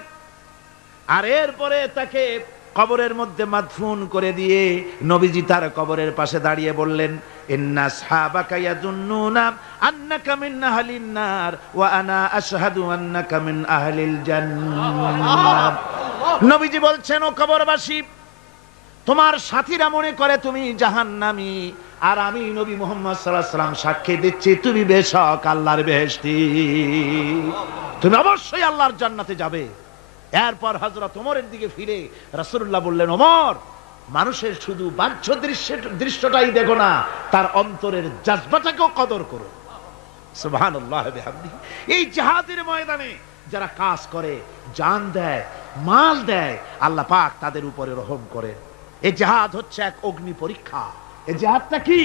আর এরপরে তাকে কবরের মধ্যে মাদফুন করে দিয়ে নবীজি তার কবরের পাশে দাঁড়িয়ে বললেন, ইন্না আসহাবাকা ইয়াযুন্নুনা আন্নাকা মিন আহলিন নার ওয়া আনা আশহাদু আন্নাকা মিন আহলিল জান্নাহ। নবীজি বলছেন, ও কবরবাসী, তোমার সাথীরা মনে করে তুমি জাহান্নামী, আর আমি নবী মুহাম্মদ সাল্লাল্লাহু আলাইহি ওয়াসাল্লাম সাক্ষী দিচ্ছি তুমি বেশক আল্লাহর বেহেশতি, তুমি অবশ্যই আল্লাহর জান্নাতে যাবে। এরপর হযরত ওমরের দিকে ফিরে রাসূলুল্লাহ বললেন, ওমর, মানুষের শুধু বাহ্য দৃশ্যটাই দেখো না, তার অন্তরের জজবাটাকেও কদর করো। সুবহানাল্লাহ বিহামদিহি। এই জিহাদের ময়দানে যারা কাজ করে, জান দেয়, মাল দেয়, আল্লাহ পাক তাদের উপরে রহম করে। এই জিহাদ হচ্ছে এক অগ্নি পরীক্ষা। এই জিহাদটা কি?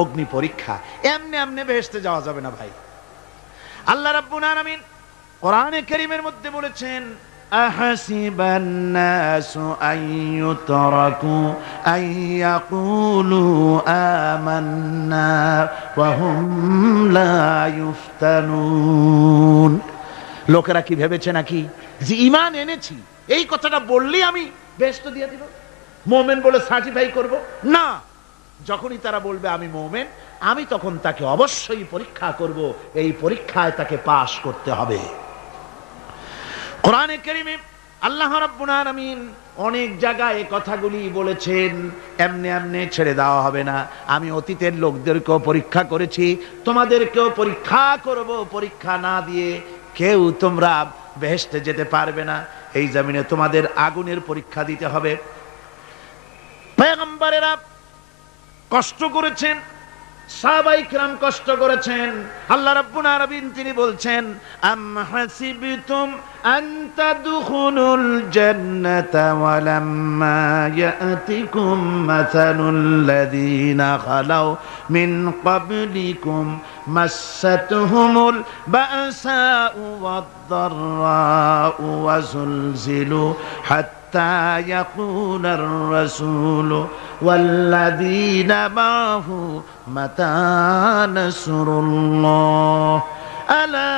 অগ্নি পরীক্ষা। এমনি এমনি বেহেশতে যাওয়া যাবে না ভাই। আল্লাহ রাব্বুল আলামিন কোরআনে কারীমের মধ্যে বলেছেন, أحسب الناس أن يتركوا أن يقولوا آمنا وهم لا يفتنون। লোকেরা কি ভেবেছে নাকি যে ঈমান এনেছি এই কথাটা বললে আমি বেহেশত দিয়ে দিব, মুমিন বলে সার্টিফাই করব? না, যখনই তারা বলবে আমি মুমিন, আমি তখন তাকে অবশ্যই পরীক্ষা করব, এই পরীক্ষায় তাকে পাশ করতে হবে। কোরআনে কারীমে আল্লাহ রাব্বুল আলামিন অনেক জায়গায় এই কথাগুলি বলেছেন। এমনি এমনি ছেড়ে দেওয়া হবে না। আমি অতীতের লোকদেরকেও পরীক্ষা করেছি, তোমাদেরকেও পরীক্ষা করব। পরীক্ষা না দিয়ে কেউ তোমরা বেহেশতে যেতে পারবে না। এই জমিনে তোমাদের আগুনের পরীক্ষা দিতে হবে। পয়গম্বরেরা কষ্ট করেছেন, সাহাবায়ে কিরাম কষ্ট করেছেন। আল্লাহ রাব্বুল আলামিন তিনি বলছেন, আম হাসিবতুম আন তাদখুলুল জান্নাতা ওয়া লাম্মা ইয়াতিকুম মাসালুল লাযীনা খালাউ মিন ক্বাবলিকুম মাসাতহুমুল বাসাউ ওয়াদ-দাররাউ ওয়া যুলজিলু حتى يقول الرسول والذين معه متى نصر الله ألا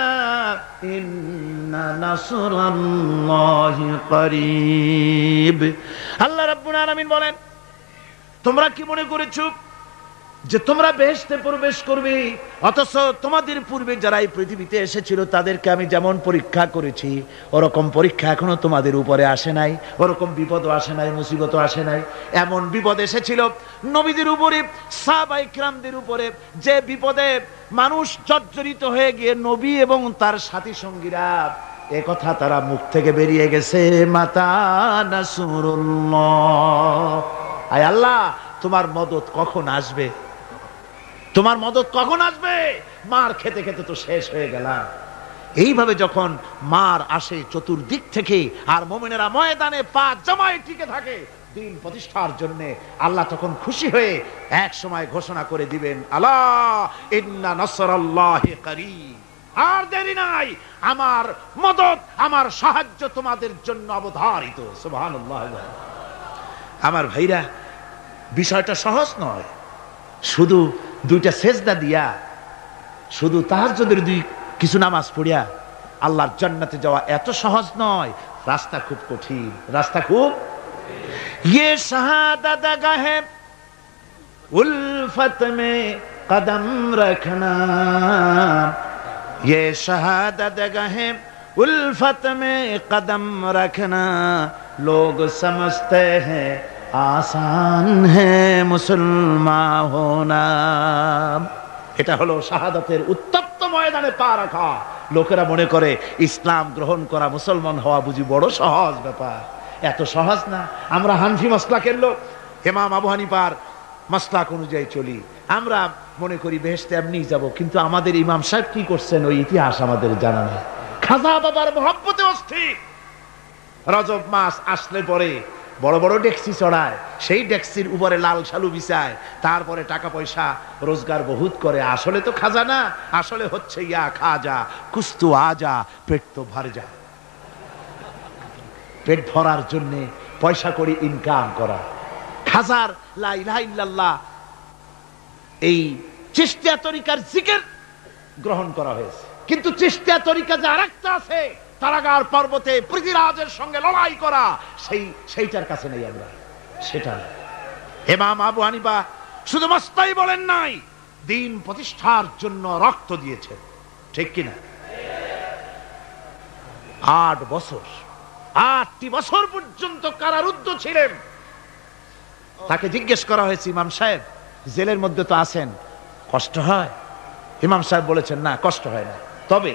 إن نصر الله قريب। আল্লাহ রাব্বুল আলামিন বলেন, তোমরা কি মনে করেছো যে তোমরা বেহেশতে প্রবেশ করবে, অথচ তোমাদের পূর্বে যারা এই পৃথিবীতে এসেছিল তাদেরকে আমি যেমন পরীক্ষা করেছি ওরকম পরীক্ষা এখনো তোমাদের উপরে আসে নাই, ওরকম বিপদও আসে নাই, মুসিবতও আসে নাই। এমন বিপদ এসেছিল নবীদের উপরে, সাহাবায়ে কিরামদের উপরে, যে বিপদে মানুষ জর্জরিত হয়ে গিয়ে নবী এবং তার সাথী সঙ্গীরা এ কথা তারা মুখ থেকে বেরিয়ে গেছে, মাতা নাসরুল্লাহ, আয় আল্লাহ তোমার মদদ কখন আসবে, তোমার মদদ কখন আসবে? মার খেতে খেতে তো শেষ হয়ে গেলাম। এইভাবে যখন মার আসে চতুর্দিক থেকে আর মুমিনেরা ময়দানে পা জমায়ে টিকে থাকে দিন প্রতিষ্ঠার জন্য, আল্লাহ তখন খুশি হয়ে এক সময় ঘোষণা করে দিবেন, আলা ইন্না নাসরাল্লাহি করিব, আর দেরি নাই, আমার মদদ আমার সাহায্য তোমাদের জন্য অবধারিত। সুবহানাল্লাহ। আমার ভাইরা, বিষয়টা সহজ নয়। শুধু দুইটা সেজদা দিয়া, শুধু তাহাজ্জুদের কিছু নামাজ পড়িয়া আল্লাহর জান্নাতে যাওয়া এত সহজ নয়। রাস্তা খুব কঠিন, রাস্তা খুব। ये शहादत गाहे उल्फत में कदम रखना, ये शहादत गाहे उल्फत में कदम रखना, लोग समझते हैं आसान है मुसलमान होना। এটা হলো শাহাদাতের উত্তপ্ত ময়দানে পা রাখা। লোকেরা মনে করে ইসলাম গ্রহণ করা, মুসলমান হওয়া বুঝি বড় সহজ ব্যাপার। এত সহজ না। আমরা হানফি মাসলাকের লোক, ইমাম আবু হানিফার মাসলাক অনুযায়ী চলি। আমরা মনে করি বেহেশতে এমনি যাব, কিন্তু আমাদের ইমাম সাহেব কি করছেন ওই ইতিহাস আমাদের জানা নেই। খাজা বাবার মহব্বতে অস্থির। রজব মাস আসলে পরে বড় বড় ডেক্সি চড়ায়, সেই ডেক্সির উপরে লাল শালু বিছায়, তারপরে টাকা পয়সা রোজগার বহুত করে। আসলে তো খাজা না, আসলে হচ্ছে ইয়া খাজা কুস্তু আজা, পেট তো ভর যা। পেট ভরার জন্য পয়সা করে ইনকাম করা। খাজার লা ইলাহা ইল্লাল্লাহ এই চিশতিয়া তরিকার জিকির গ্রহণ করা হয়েছে, কিন্তু চিশতিয়া তরিকা যে আরেকটা আছে, তারাগার পর্বতে পৃথিবীরাজের সঙ্গে লড়াই করা, সেইটার কাছে নেই আমরা, সেটা। ইমাম আবু হানিফা শুধু মস্তাই বলেন নাই, দিন প্রতিষ্ঠার জন্য রক্ত দিয়েছেন, ঠিক কিনা? 8টি বছর পর্যন্ত কারারুদ্ধ ছিলেন। তাকে জিজ্ঞেস করা হয়েছে, ইমাম সাহেব জেলের মধ্যে তো আছেন, কষ্ট হয়? ইমাম সাহেব বলেছেন, না কষ্ট হয় না, তবে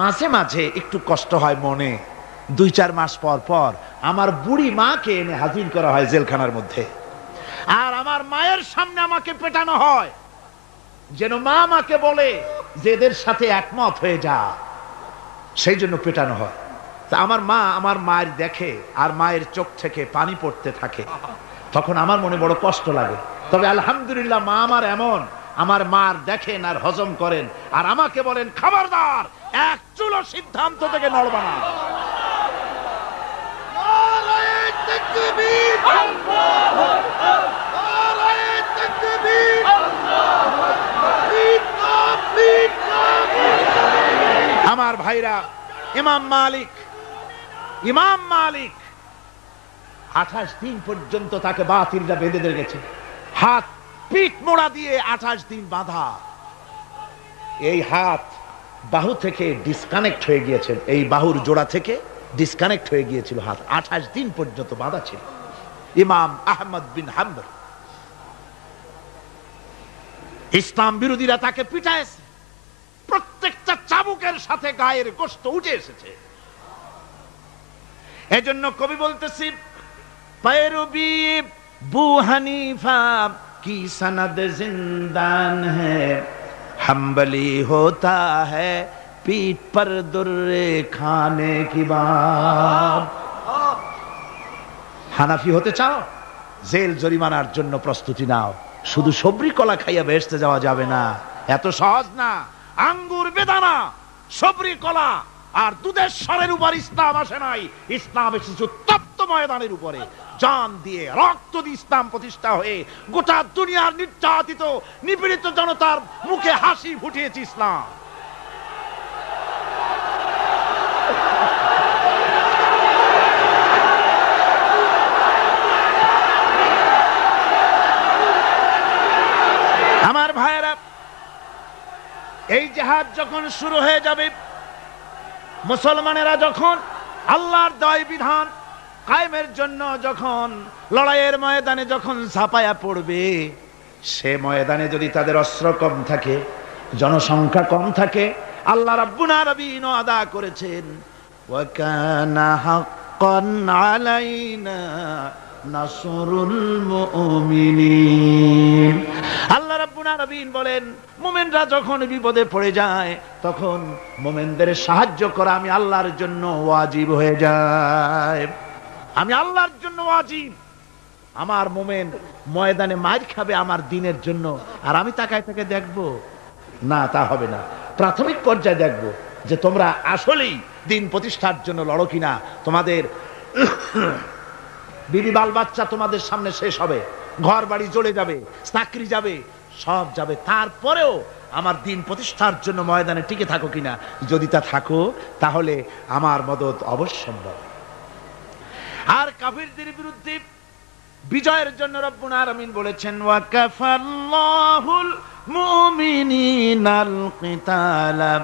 মাঝে মাঝে একটু কষ্ট হয় মনে। 2-4 মাস পর পর আমার বুড়ি মাকে এনে হাজির করা হয় জেলখানার মধ্যে, আর আমার মায়ের সামনে আমাকে পেটানো হয়, যেন মা আমাকে বলে যে এদের সাথে একমত হয়ে যা, সেই জন্য পেটানো হয়। তা আমার মা আমার মায়ের দেখে আর মায়ের চোখ থেকে পানি পড়তে থাকে, তখন আমার মনে বড় কষ্ট লাগে। তবে আলহামদুলিল্লাহ মা আমার এমন, আমার মার দেখেন আর হজম করেন, আর আমাকে বলেন খবরদার এক চুলো সিদ্ধান্ত থেকে নড়বা না। তাকবীর, নারায়ে তাকবীর, আমার ভাইরা, ইমাম মালিক 28 দিন পর্যন্ত তাকে বাতিলরা বেঁধে রেখেছে, হাত পিঠ মোড়া দিয়ে 28 দিন বাঁধা। এই হাত বাহু থেকে ডিসকানেক্ট হয়ে গিয়েছে, এই বাহুর জোড়া থেকে ডিসকানেক্ট হয়ে গিয়েছিল হাত, 28 দিন পর্যন্ত বাঁধা ছিল। ইমাম আহমদ বিন হাম্বল, ইসলাম বিরোধীরা তাকে পিটাইছে, প্রত্যেকটা চাবুকের সাথে গায়ের গোশত উঠে এসেছে। এজন্য কবি বলতেছি, पैरवी बू हनीफा की सनद जिंदान है, हम्बली होता है पीठ पर दुर्रे खाने की बात। হানাফি হতে চাও, জেল জরিমানার জন্য প্রস্তুতি নাও। শুধু সবরি কলা খাইয়া বেহেশতে যাওয়া যাবে না, এত সহজ না। আঙ্গুর বেদানা, সবরি কলা আর দুধের স্বরের উপর ইসলাম আসে নাই। ইসলাম এসেছে তপ্ত ময়দানের উপরে, জান দিয়ে রক্ত দিয়ে ইসলাম প্রতিষ্ঠা হয়ে গোটা দুনিয়ার নির্যাতিত নিপীড়িত জনতার মুখে হাসি ফুটিয়েছে ইসলাম। আমার ভাইয়েরা, এই জিহাদ যখন শুরু হয়ে যাবে, মুসলমানেরা যখন আল্লাহর দয় বিধান কায়েমের জন্য যখন লড়াইয়ের ময়দানে যখন ঝাঁপায়া পড়বে, সে ময়দানে যদি তাদের অস্ত্র কম থাকে, জনসংখ্যা কম থাকে, আল্লাহ রাব্বুল আলামিন ওয়াদা করেছেন, ওয়া কানা হাক্কান আলাইনা নাসরুল মুমিনিন। আল্লাহ রাব্বুল আলামিন বলেন, মুমিনরা যখন বিপদে পড়ে যায়, তখন মুমিনদের সাহায্য করা আমি আল্লাহর জন্য ওয়াজিব হয়ে যায়। আমি আল্লাহর জন্য ওয়াজিব। আমার মুমিন ময়দানে মার খাবে আমার দ্বীনের জন্য, আর আমি তাকায় থেকে দেখবো না, তা হবে না। প্রাথমিক পর্যায়ে দেখবো যে তোমরা আসলেই দ্বীন প্রতিষ্ঠার জন্য লড়ো কিনা। তোমাদের বিবি বাল বাচ্চা তোমাদের সামনে শেষ হবে, ঘর বাড়ি জ্বলে যাবে, চাকরি যাবে, সব যাবে, তারপরেও আমার দ্বীন প্রতিষ্ঠার জন্য ময়দানে টিকে থাকো কিনা। যদি তা থাকো, তাহলে আমার মদদ অবশ্যম্ভব। আর কাফিরদের বিরুদ্ধে বিজয়ের জন্য রব্বুল আলামিন বলেছেন, ওয়া কাফাল্লাহুল মুমিনিনাল কিতালা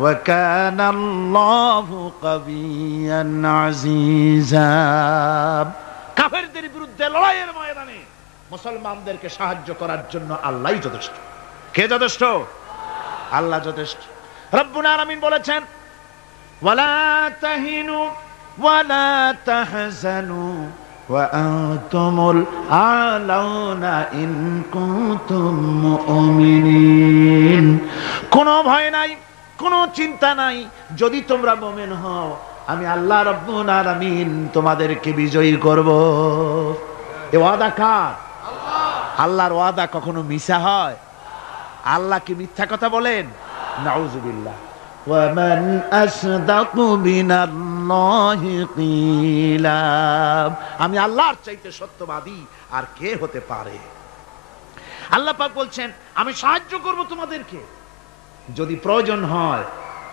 ওয়া কানাল্লাহু কাবিয়ান আজিজা। কাফেরদের বিরুদ্ধে লড়াইয়ের ময়দানে মুসলমানদেরকে সাহায্য করার জন্য আল্লাহই যথেষ্ট। কে যথেষ্ট? আল্লাহ যথেষ্ট। রব্বুল আলামিন বলেছেন, ওয়ালা তাহিনু ওয়ালা তাহজানু ওয়া আনতুমুল আলাউনা ইন কুনতুম মুমিনিন। কোনো ভয় নাই, কোনো চিন্তা নাই, যদি তোমরা মুমিন হও, আমি আল্লাহ রাব্বুল আলামিন তোমাদেরকে বিজয়ী করব। এ ওয়াদা কার? আল্লাহর ওয়াদা কখনো মিথ্যা হয়? আল্লাহ কি মিথ্যা কথা বলেন? নাউযুবিল্লাহ। ওয়া মান আসদাকু মিনাল্লাহি কিলা। আমি আল্লাহর চাইতে সত্যবাদী আর কে হতে পারে? আল্লাহ পাক বলছেন, আমি সাহায্য করব তোমাদেরকে, যদি প্রয়োজন হয়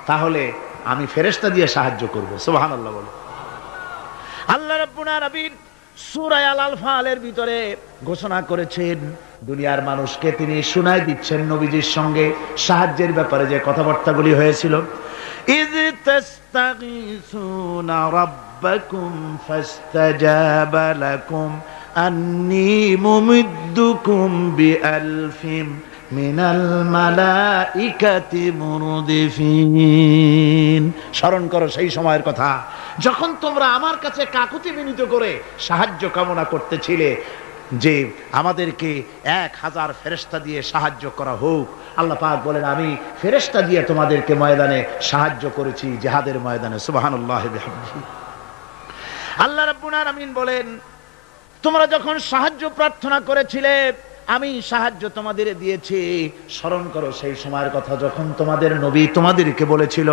তাহলে আমি ফেরেশতা দিয়ে সাহায্য করব। সুবহানাল্লাহ বলে। আল্লাহ রাব্বুল আলামিন সূরা আল-আনফালের ভিতরে ঘোষণা করেছেন, দুনিয়ার মানুষকে তিনি শুনায় দিচ্ছেন নবীজির সঙ্গে সাহায্যের ব্যাপারে যে কথাবার্তাগুলি হয়েছিল। ইয তাস্তাগীসুনা রাব্বাকুম ফাস্তাজাবা লাকুম আন্নী মুমিদ্দুকুম বিআলফিন মিনাল মালাইকাতি মুরদিফিন। স্মরণ করো সেই সময়ের কথা যখন তোমরা আমার কাছে কাকুতি মিনতি করে সাহায্য কামনা করতেছিলে যে আমাদেরকে 1000 ফেরেশতা দিয়ে সাহায্য করা হোক। আল্লাহ পাক বলেন, আমি ফেরেশতা দিয়ে তোমাদেরকে ময়দানে সাহায্য করেছি, জিহাদের ময়দানে। সুবহানাল্লাহি বিহামদিহি। আল্লাহ রাব্বুল আলামিন বলেন, তোমরা যখন সাহায্য প্রার্থনা করেছিলে আমি সাহায্য তোমাদের দিয়েছি। স্মরণ করো সেই সময়ের কথা যখন তোমাদের নবী তোমাদেরকে বলেছিল,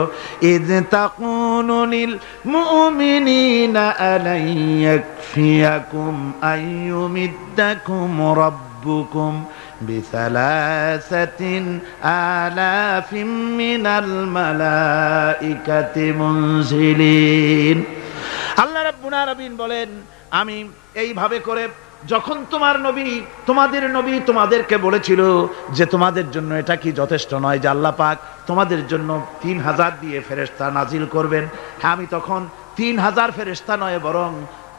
ইয তাকুনু লিল মুমিনিনা আলাইয়াকফিয়াকুম আইয়ুমিদ্দাকুম রাব্বুকুম বিসালাসাতিন আলাফিম মিনাল মালাইকাতি মুনজিলিন। আল্লাহ রাব্বুল আলামিন বলেন, আমি এইভাবে করে যখন তোমাদের নবী তোমাদেরকে বলেছিল যে তোমাদের জন্য এটা কি যথেষ্ট নয় যে আল্লাহ পাক তোমাদের জন্য 3000 দিয়ে ফেরেশতা নাজিল করবেন, আমি তখন 3000 ফেরেশতা নয় বরং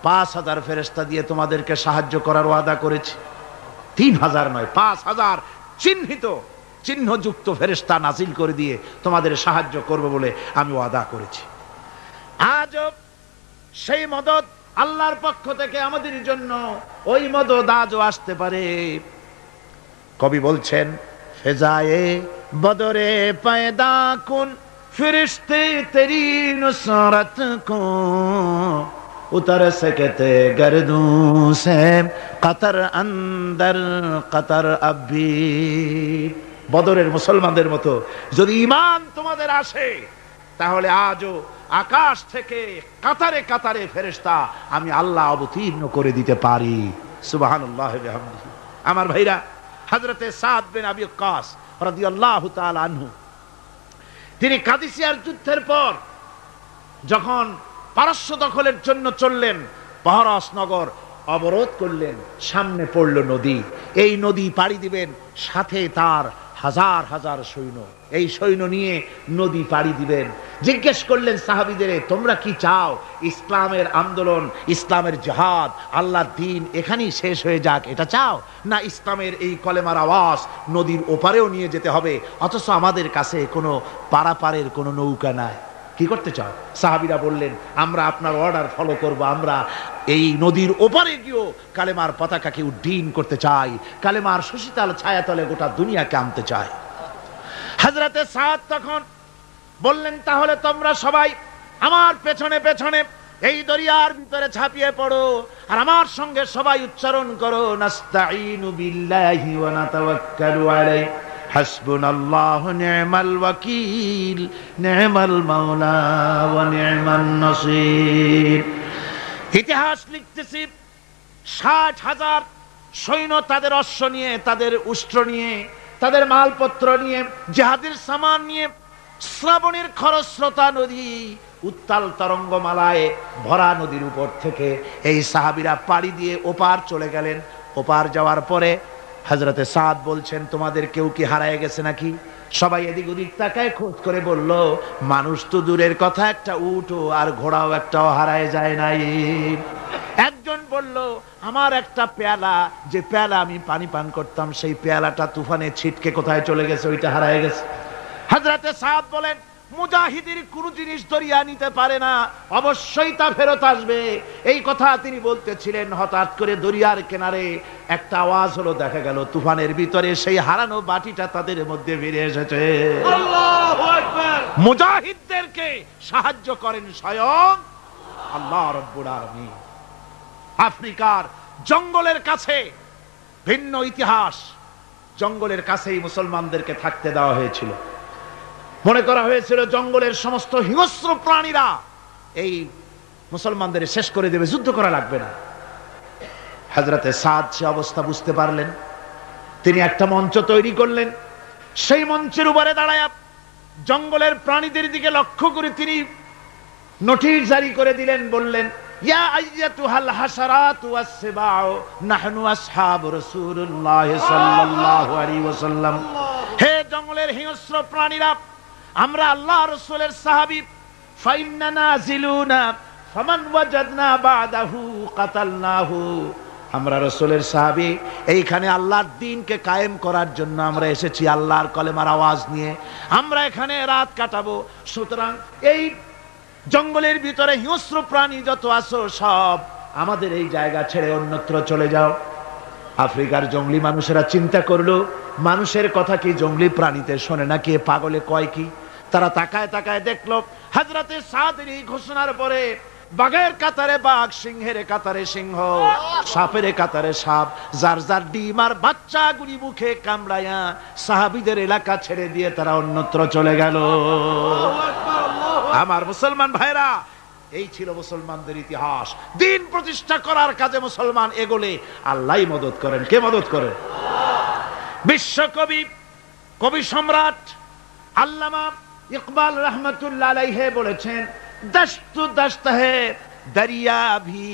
5000 ফেরেশতা দিয়ে তোমাদেরকে সাহায্য করার ওয়াদা করেছি। 3000 নয়, 5000 চিহ্নযুক্ত ফেরেশতা নাজিল করে দিয়ে তোমাদের সাহায্য করব বলে আমি ওয়াদা করেছি। আজও সেই মদদ আল্লাহর পক্ষ থেকে আমাদের জন্য, ওই মদদ আজও আসতে পারে। কবি বলছেন, ফেজায়ে বদরে পয়দা কুন ফিরিশতে তেরি নুসরত কো উতর सकते गर्दों से कतर अंदर कतर अभी। বদরের মুসলমানদের মতো যদি ঈমান তোমাদের আসে, তাহলে আজও আকাশ থেকে কাতারে কাতারে ফেরেশতা আমি আল্লাহ অবতীর্ণ করে দিতে পারি। সুবহানাল্লাহি ওয়া বিহামদিহি। আমার ভাইরা, হযরতে সাদ বিন আবি ওয়াক্কাস রাদিয়াল্লাহু তাআলা আনহু, তিনি কাদিসিয়ার যুদ্ধের পর যখন পারস্য দখলের জন্য চললেন, পারস নগর অবরোধ করলেন, সামনে পড়ল নদী। এই নদী পাড়ি দিবেন, সাথে তার হাজার হাজার সৈন্য, এই সৈন্য নিয়ে নদী পাড়ি দিবেন। জিজ্ঞেস করলেন সাহাবীদের, তোমরা কি চাও ইসলামের আন্দোলন, ইসলামের জিহাদ, আল্লাহর দ্বীন এখানেই শেষ হয়ে যাক, এটা চাও, না ইসলামের এই কলেমার আওয়াজ নদীর ওপারেও নিয়ে যেতে হবে, অথচ আমাদের কাছে কোনো পারাপারের কোনো নৌকা নাই, কি করতে চাও? সাহাবীরা বললেন, আমরা আপনার অর্ডার ফলো করব, আমরা এই নদীর ওপারে গিয়েও কালেমার পতাকাকে উড্ডীন করতে চাই, কালেমার সুশীতল ছায়াতলে গোটা দুনিয়াকে আনতে চাই। হযরতে সাদ তখন বললেন, তাহলে তোমরা সবাই আমার পেছনে পেছনে এই দরিয়ার ভিতরে ঝাঁপিয়ে পড়ো, আর আমার সঙ্গে সবাই উচ্চারণ করো, নাস্তাঈনু বিল্লাহি ওয়া নাতাওয়াক্কালু আলাইহি হাসবুনাল্লাহু নি'মাল ওয়াকিল নি'মাল মাওলা ওয়া নি'মান নাসির। ইতিহাস লিখতেছি, 60,000 সৈন্য তাদের অশ্ব নিয়ে, তাদের উষ্ট্র নিয়ে, তাদের মালপত্র নিয়ে, জিহাদের সামান নিয়ে শ্রাবণের খরস্রোতা নদী, উত্তাল তরঙ্গমালায় ভরা নদীর উপর থেকে এই সাহাবীরা পাড়ি দিয়ে ওপার চলে গেলেন। ওপার যাওয়ার পরে হযরতে সাদ বলছেন, তোমাদের কেউ কি হারায় গেছে নাকি? সবাই এদিক ওদিক তাকায়, খোঁজ করে বলল, মানুষ তো দূরের কথা, একটা উট আর ঘোড়াও একটাও হারায় যায় নাই। একজন বলল, আমার একটা পেয়ালা, যে পেয়ালা আমি পানি পান করতাম, সেই পেয়ালাটা তুফানে ছিটকে কোথায় চলে গেছে, ওইটা হারায় গেছে। হযরতে সাদ বলেন, মুজাহিদের কোন জিনিস দরিয়া নিতে পারে না, অবশ্যই তা ফেরত আসবে। এই কথা তিনি বলতেছিলেন, হঠাৎ করে দরিয়ার কিনারে একটা আওয়াজ হলো, দেখা গেল তুফানের ভিতরে সেই হারানো বাটিটা তাদের মধ্যে ফিরে এসেছে। আল্লাহু আকবার। মুজাহিদদেরকে সাহায্য করেন স্বয়ং আল্লাহ রাব্বুল আলামিন। আফ্রিকার জঙ্গলের কাছে, ভিন্ন ইতিহাস, জঙ্গলের কাছেই মুসলমানদেরকে থাকতে দেওয়া হয়েছিল। মনে করা হয়েছিল জঙ্গলের সমস্ত হিংস্র প্রাণীরা এই মুসলমানদের শেষ করে দেবে, যুদ্ধ করা লাগবে না। হযরতে সাদ সে অবস্থা বুঝতে পারলেন, তিনি একটা মঞ্চ তৈরি করলেন। সেই মঞ্চের উপরে দাঁড়ায় জঙ্গলের প্রাণীদের দিকে লক্ষ্য করে তিনি নোটিশ জারি করে দিলেন, বললেন, ইয়া আইয়াতুহাল হাশারাতু ওয়াস-সিবাউ নাহনু আসহাবু রাসূলুল্লাহ সাল্লাল্লাহু আলাইহি ওয়াসাল্লাম। হে জঙ্গলের হিংস্র প্রাণীরা, আমরা আল্লাহ রাসূলের সাহাবী, ফাইন্না নাজিলুনা ফামান ওয়াজাদনা বাদাহু কাতালনাহু। আমরা রাসূলের সাহাবী, এইখানে আল্লাহর দ্বীনকে কায়েম করার জন্য আমরা এসেছি, আল্লাহর কলেমার আওয়াজ নিয়ে আমরা এখানে রাত কাটাবো। সুতরাং এই জঙ্গলের ভিতরে হিংস্র প্রাণী যত আছো, সব আমাদের এই জায়গা ছেড়ে অন্যত্র চলে যাও। আফ্রিকার জঙ্গলি মানুষেরা চিন্তা করলো, মানুষের কথা কি জঙ্গলি প্রাণীতে শোনে নাকি, পাগলে কয় কি? তারা তাকায় তাকায় দেখলো, হযরতে সাদের এই ঘোষণার পরে বাঘের কাতারে বাঘ, সিংহের কাতারে সিংহ, সাপের কাতারে সাপ, যার যার ডিম আর বাচ্চাগুলি মুখে কামড়ায়া সাহাবীদের এলাকা ছেড়ে দিয়ে তারা অন্যত্র চলে গেল। আমার মুসলমান ভাইরা, এই ছিল মুসলমানদের ইতিহাস। দিন প্রতিষ্ঠা করার কাজে মুসলমান এগোলে আল্লাহই মদত করেন। কে মদত করেন? বিশ্বকবি, কবি সম্রাট আল্লামা ইকবাল রহমতুল্লাহ আলাইহি বলেছেন, দশত দশত है दरिया भी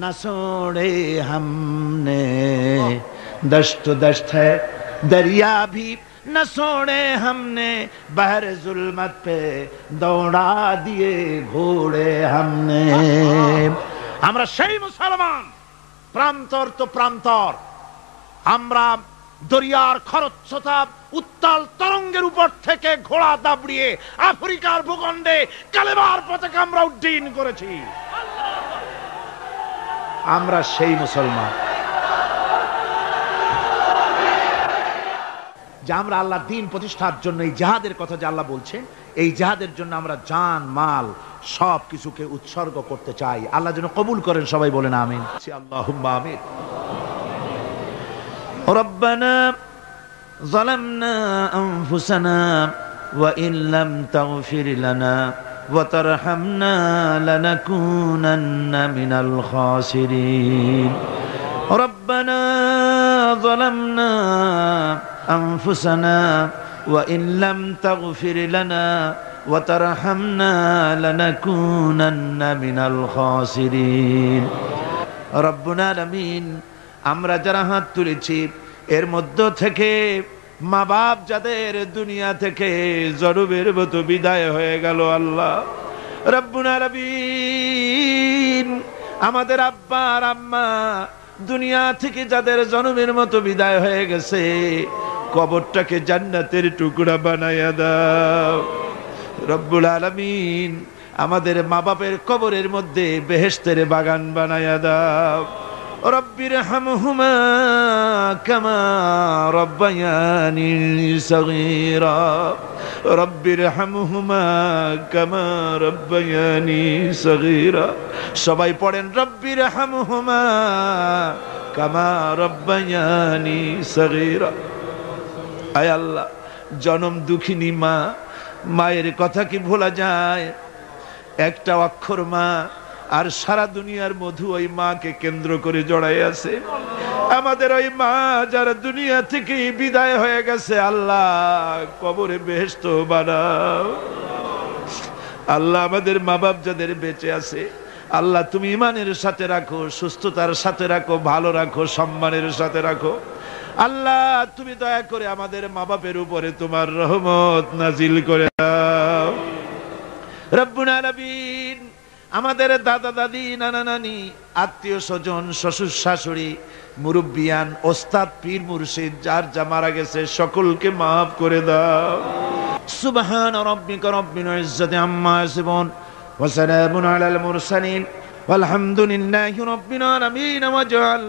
न छोड़े हमने, दशत दशत है दरिया भी न छोड़े हमने, बहर जुल्मत पे दौड़ा दिए घोड़े हमने। আমরা সেই মুসলমান, প্রান্তর তো প্রান্তর, আমরা দরিয়ার খরস্রোতা উত্তাল তরঙ্গের উপর থেকে ঘোড়া দাবড়িয়ে আফ্রিকার ভূখণ্ডে কালেমার পতাকা আমরা উড্ডীন করেছি। আমরা সেই মুসলমান যে আমরা আল্লাহর দ্বীন প্রতিষ্ঠার জন্য এই জিহাদের কথা যে আল্লাহ বলছেন, এই জিহাদের জন্য আমরা জান মাল সব কিছুকে উৎসর্গ করতে চাই। আল্লাহ যেন কবুল করেন। সবাই বলেন আমিন। আল্লাহুম্মা আমিন। রব্বানা ظلمنا أنفسنا وإن لم تغفر لنا وترحمنا لنكونن من الخاسرين ربنا ظلمنا أنفسنا وإن لم تغفر لنا وترحمنا لنكونن من الخاسرين ربنا العالمين আমরা যারা হাত তুলেছি এর মধ্য থেকে মা বাপ যাদের দুনিয়া থেকে জরুবের মতো বিদায় হয়ে গেল, আল্লাহ রব্বুল আলামিন আমাদের আব্বা আর আম্মা দুনিয়া থেকে যাদের জনমের মতো বিদায় হয়ে গেছে, কবরটাকে জান্নাতের টুকরা বানাইয়া দাও রব্বুল আলামিন। আমাদের মা বাপের কবরের মধ্যে বেহেশতের বাগান বানাইয়া দাও। রব্বির হামহুমা কামা রব্বায়ানি সগীরা, রব্বির হামহুমা কামা রব্বায়ানি সগীরা। সবাই পড়েন রব্বির হামহুমা কামা রব্বায়ানি সগীরা। আয় আল্লাহ, জনম দুঃখিনী মা, মায়ের কথা কি ভোলা যায়? একটা অক্ষর মা, আর সারা দুনিয়ার মধু ওই মাকে কেন্দ্র করে জড়াই আছে। আমাদের ওই মা যারা দুনিয়া থেকে বিদায় হয়ে গেছে, আল্লাহ কবরে বেহেশত বানাও। আল্লাহ আমাদের মা বাপ যাদের বেঁচে আছে, আল্লাহ তুমি ইমানের সাথে রাখো, সুস্থতার সাথে রাখো, ভালো রাখো, সম্মানের সাথে রাখো। আল্লাহ তুমি দয়া করে আমাদের মা বাপের উপরে তোমার রহমত নাজিল করে দাও রব্বুল আলামিন। আমাদের দাদা দাদি, নানা নানি, আত্মীয় স্বজন, শ্বশুর শাশুড়ি, মুরব্বিয়ান, ওস্তাদ, পীর মুর্শিদ যার যা মারা গেছে সকলকে মাফ করে দাও। সুবহান রাব্বিকা রব্বিল ইজ্জাতি আম্মা ইয়াসিফুন ওয়া সালামুন আলাল মুরসালিন ওয়ালহামদুলিল্লাহি রাব্বিল আলামিন। ওয়াজআল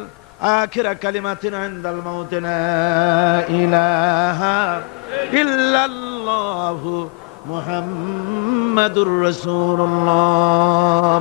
আখিরা কালিমাতিনা ইনদাল মাউত লা ইলাহা ইল্লাল্লাহু মুহাম্মাদুর রাসূলুল্লাহ।